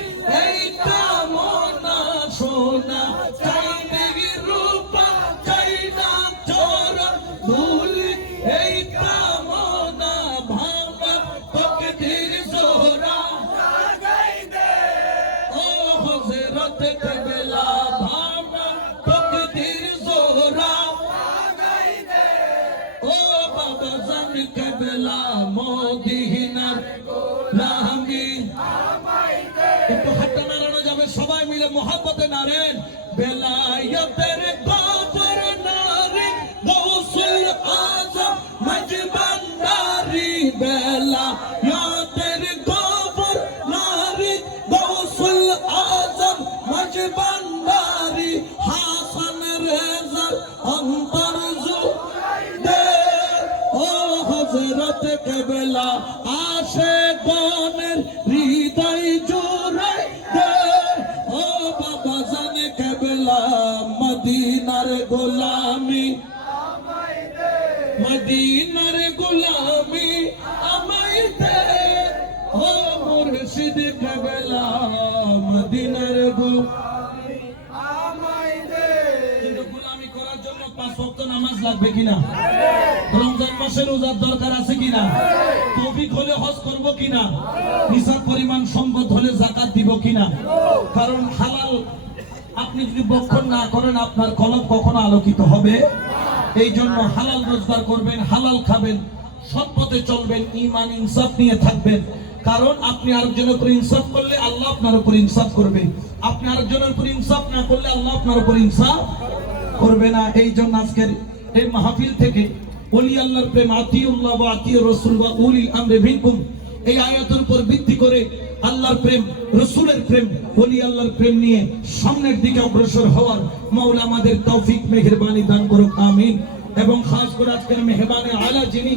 এই কামনা। সোনা চাঁদি রূপা চাই না, চরণ ধুলি এই কামনা। ভাঙা তকদীর জোহরা লাগাই দে, ও হযরত কেবলা ভাঙা তকদীর জোহরা লাগাই দে, ও বাবা জান কেবলা মদিনার গোলামি আমায় দে। একটু হাতটা নাড়ানো যাবে সবাই মিলে মহব্বতে নারেন বেলায়েতের বাবর নারে গৌসুল আজম জিয়ারতে কেবলা আসে গনের হৃদয় জুড়ে দে ও বাবা জানে কেবলা মদিনার গোলামি মদিনার গোলামি আমায় দে ও মুর্শিদ কেবলা মদিনার গোলামি আমায় দে। কিন্তু গোলামি করার জন্য 5 ওয়াক্ত নামাজ লাগবে কিনা? রমজান মাসে রোজার দরকার আছে কিনা? তৌফিক হলে হজ করব কিনা? নিসাব পরিমাণ সম্পদ হলে যাকাত দিব কিনা? কারণ হালাল আপনি যদি বক্ষণ না করেন আপনার কলব কখনো আলোকিত হবে। এই জন্য হালাল রোজগার করবেন, হালাল খাবেন, সৎ পথে চলবেন, ঈমান ইনসাফ নিয়ে থাকবেন। কারণ আপনি আরেকজনের উপর ইনসাফ করলে আল্লাহ আপনার উপর ইনসাফ করবে, আপনি আরেকজনের উপর ইনসাফ না করলে আল্লাহ আপনার উপর ইনসাফ করবে না। এই জন্য আজকের এই মাহফিল থেকে ওলি আল্লাহর প্রেম, আতিউল্লাহ ওয়া আতিউর রাসূল ওয়া উলিল আমরি মিনকুম, এই আয়াতের উপর ভিত্তি করে আল্লাহর প্রেম, রাসূলের প্রেম, ওলি আল্লাহর প্রেম নিয়ে সামনের দিকে অগ্রসর হওয়ার মাওলা আমাদের তৌফিক মেহেরবানি দান করুক, আমিন। এবং খাস করে আজকের মেহমানে আলা যিনি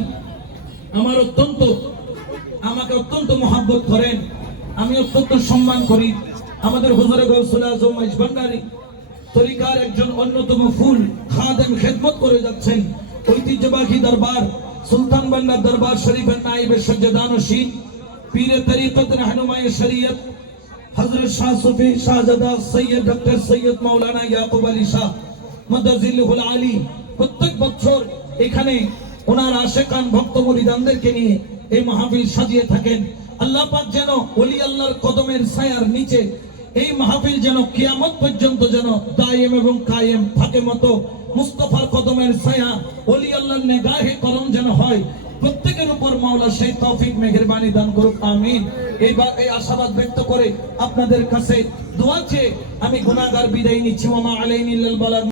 আমাকে অত্যন্ত মহব্বত করেন, আমি অত্যন্ত সম্মান করি, আমাদের হুজুরে গৌসুল আজম মাইজ ভান্ডারী তরিকার একজন অন্যতম ফুল খাদেম খেদমত করে যাচ্ছেন। ঐতিহ্যবাহী দরবার সুলতান বান্দার দরবার শরীফের নায়েবে সজ্জাদানশীন পীরে তরিকত रहनुमाए शरीयत हजरत शाह सूफी शाहजादा सैयद डॉक्टर सैयद मौलाना याकूब আলী শাহ মুদাজিলুল আলী প্রত্যেক বছর এখানে ওনার আশিকান ভক্ত মুরিদানদেরকে নিয়ে এই মাহফিল সাজিয়ে থাকেন। আল্লাহ পাক যেন ওলি আল্লাহর কদমের ছায়ার নিচে এই মাহফিল যেন কিয়ামত পর্যন্ত যেন দায়েম এবং কায়েম থাকে মতো মুস্তাফার কদমের ছায়া ওলি আল্লাহর নিগাহে করম যেন হয় প্রত্যেকের উপর মাওলা সেই তৌফিক মেহেরবানি দান করুক, আমিন। এই আশাবাদ ব্যক্ত করে আপনাদের কাছে দোয়া চেয়ে আমি গুনাহগার বিদায় নিচ্ছি। ওয়া মা আলাইনা ইল্লাল বালাগ।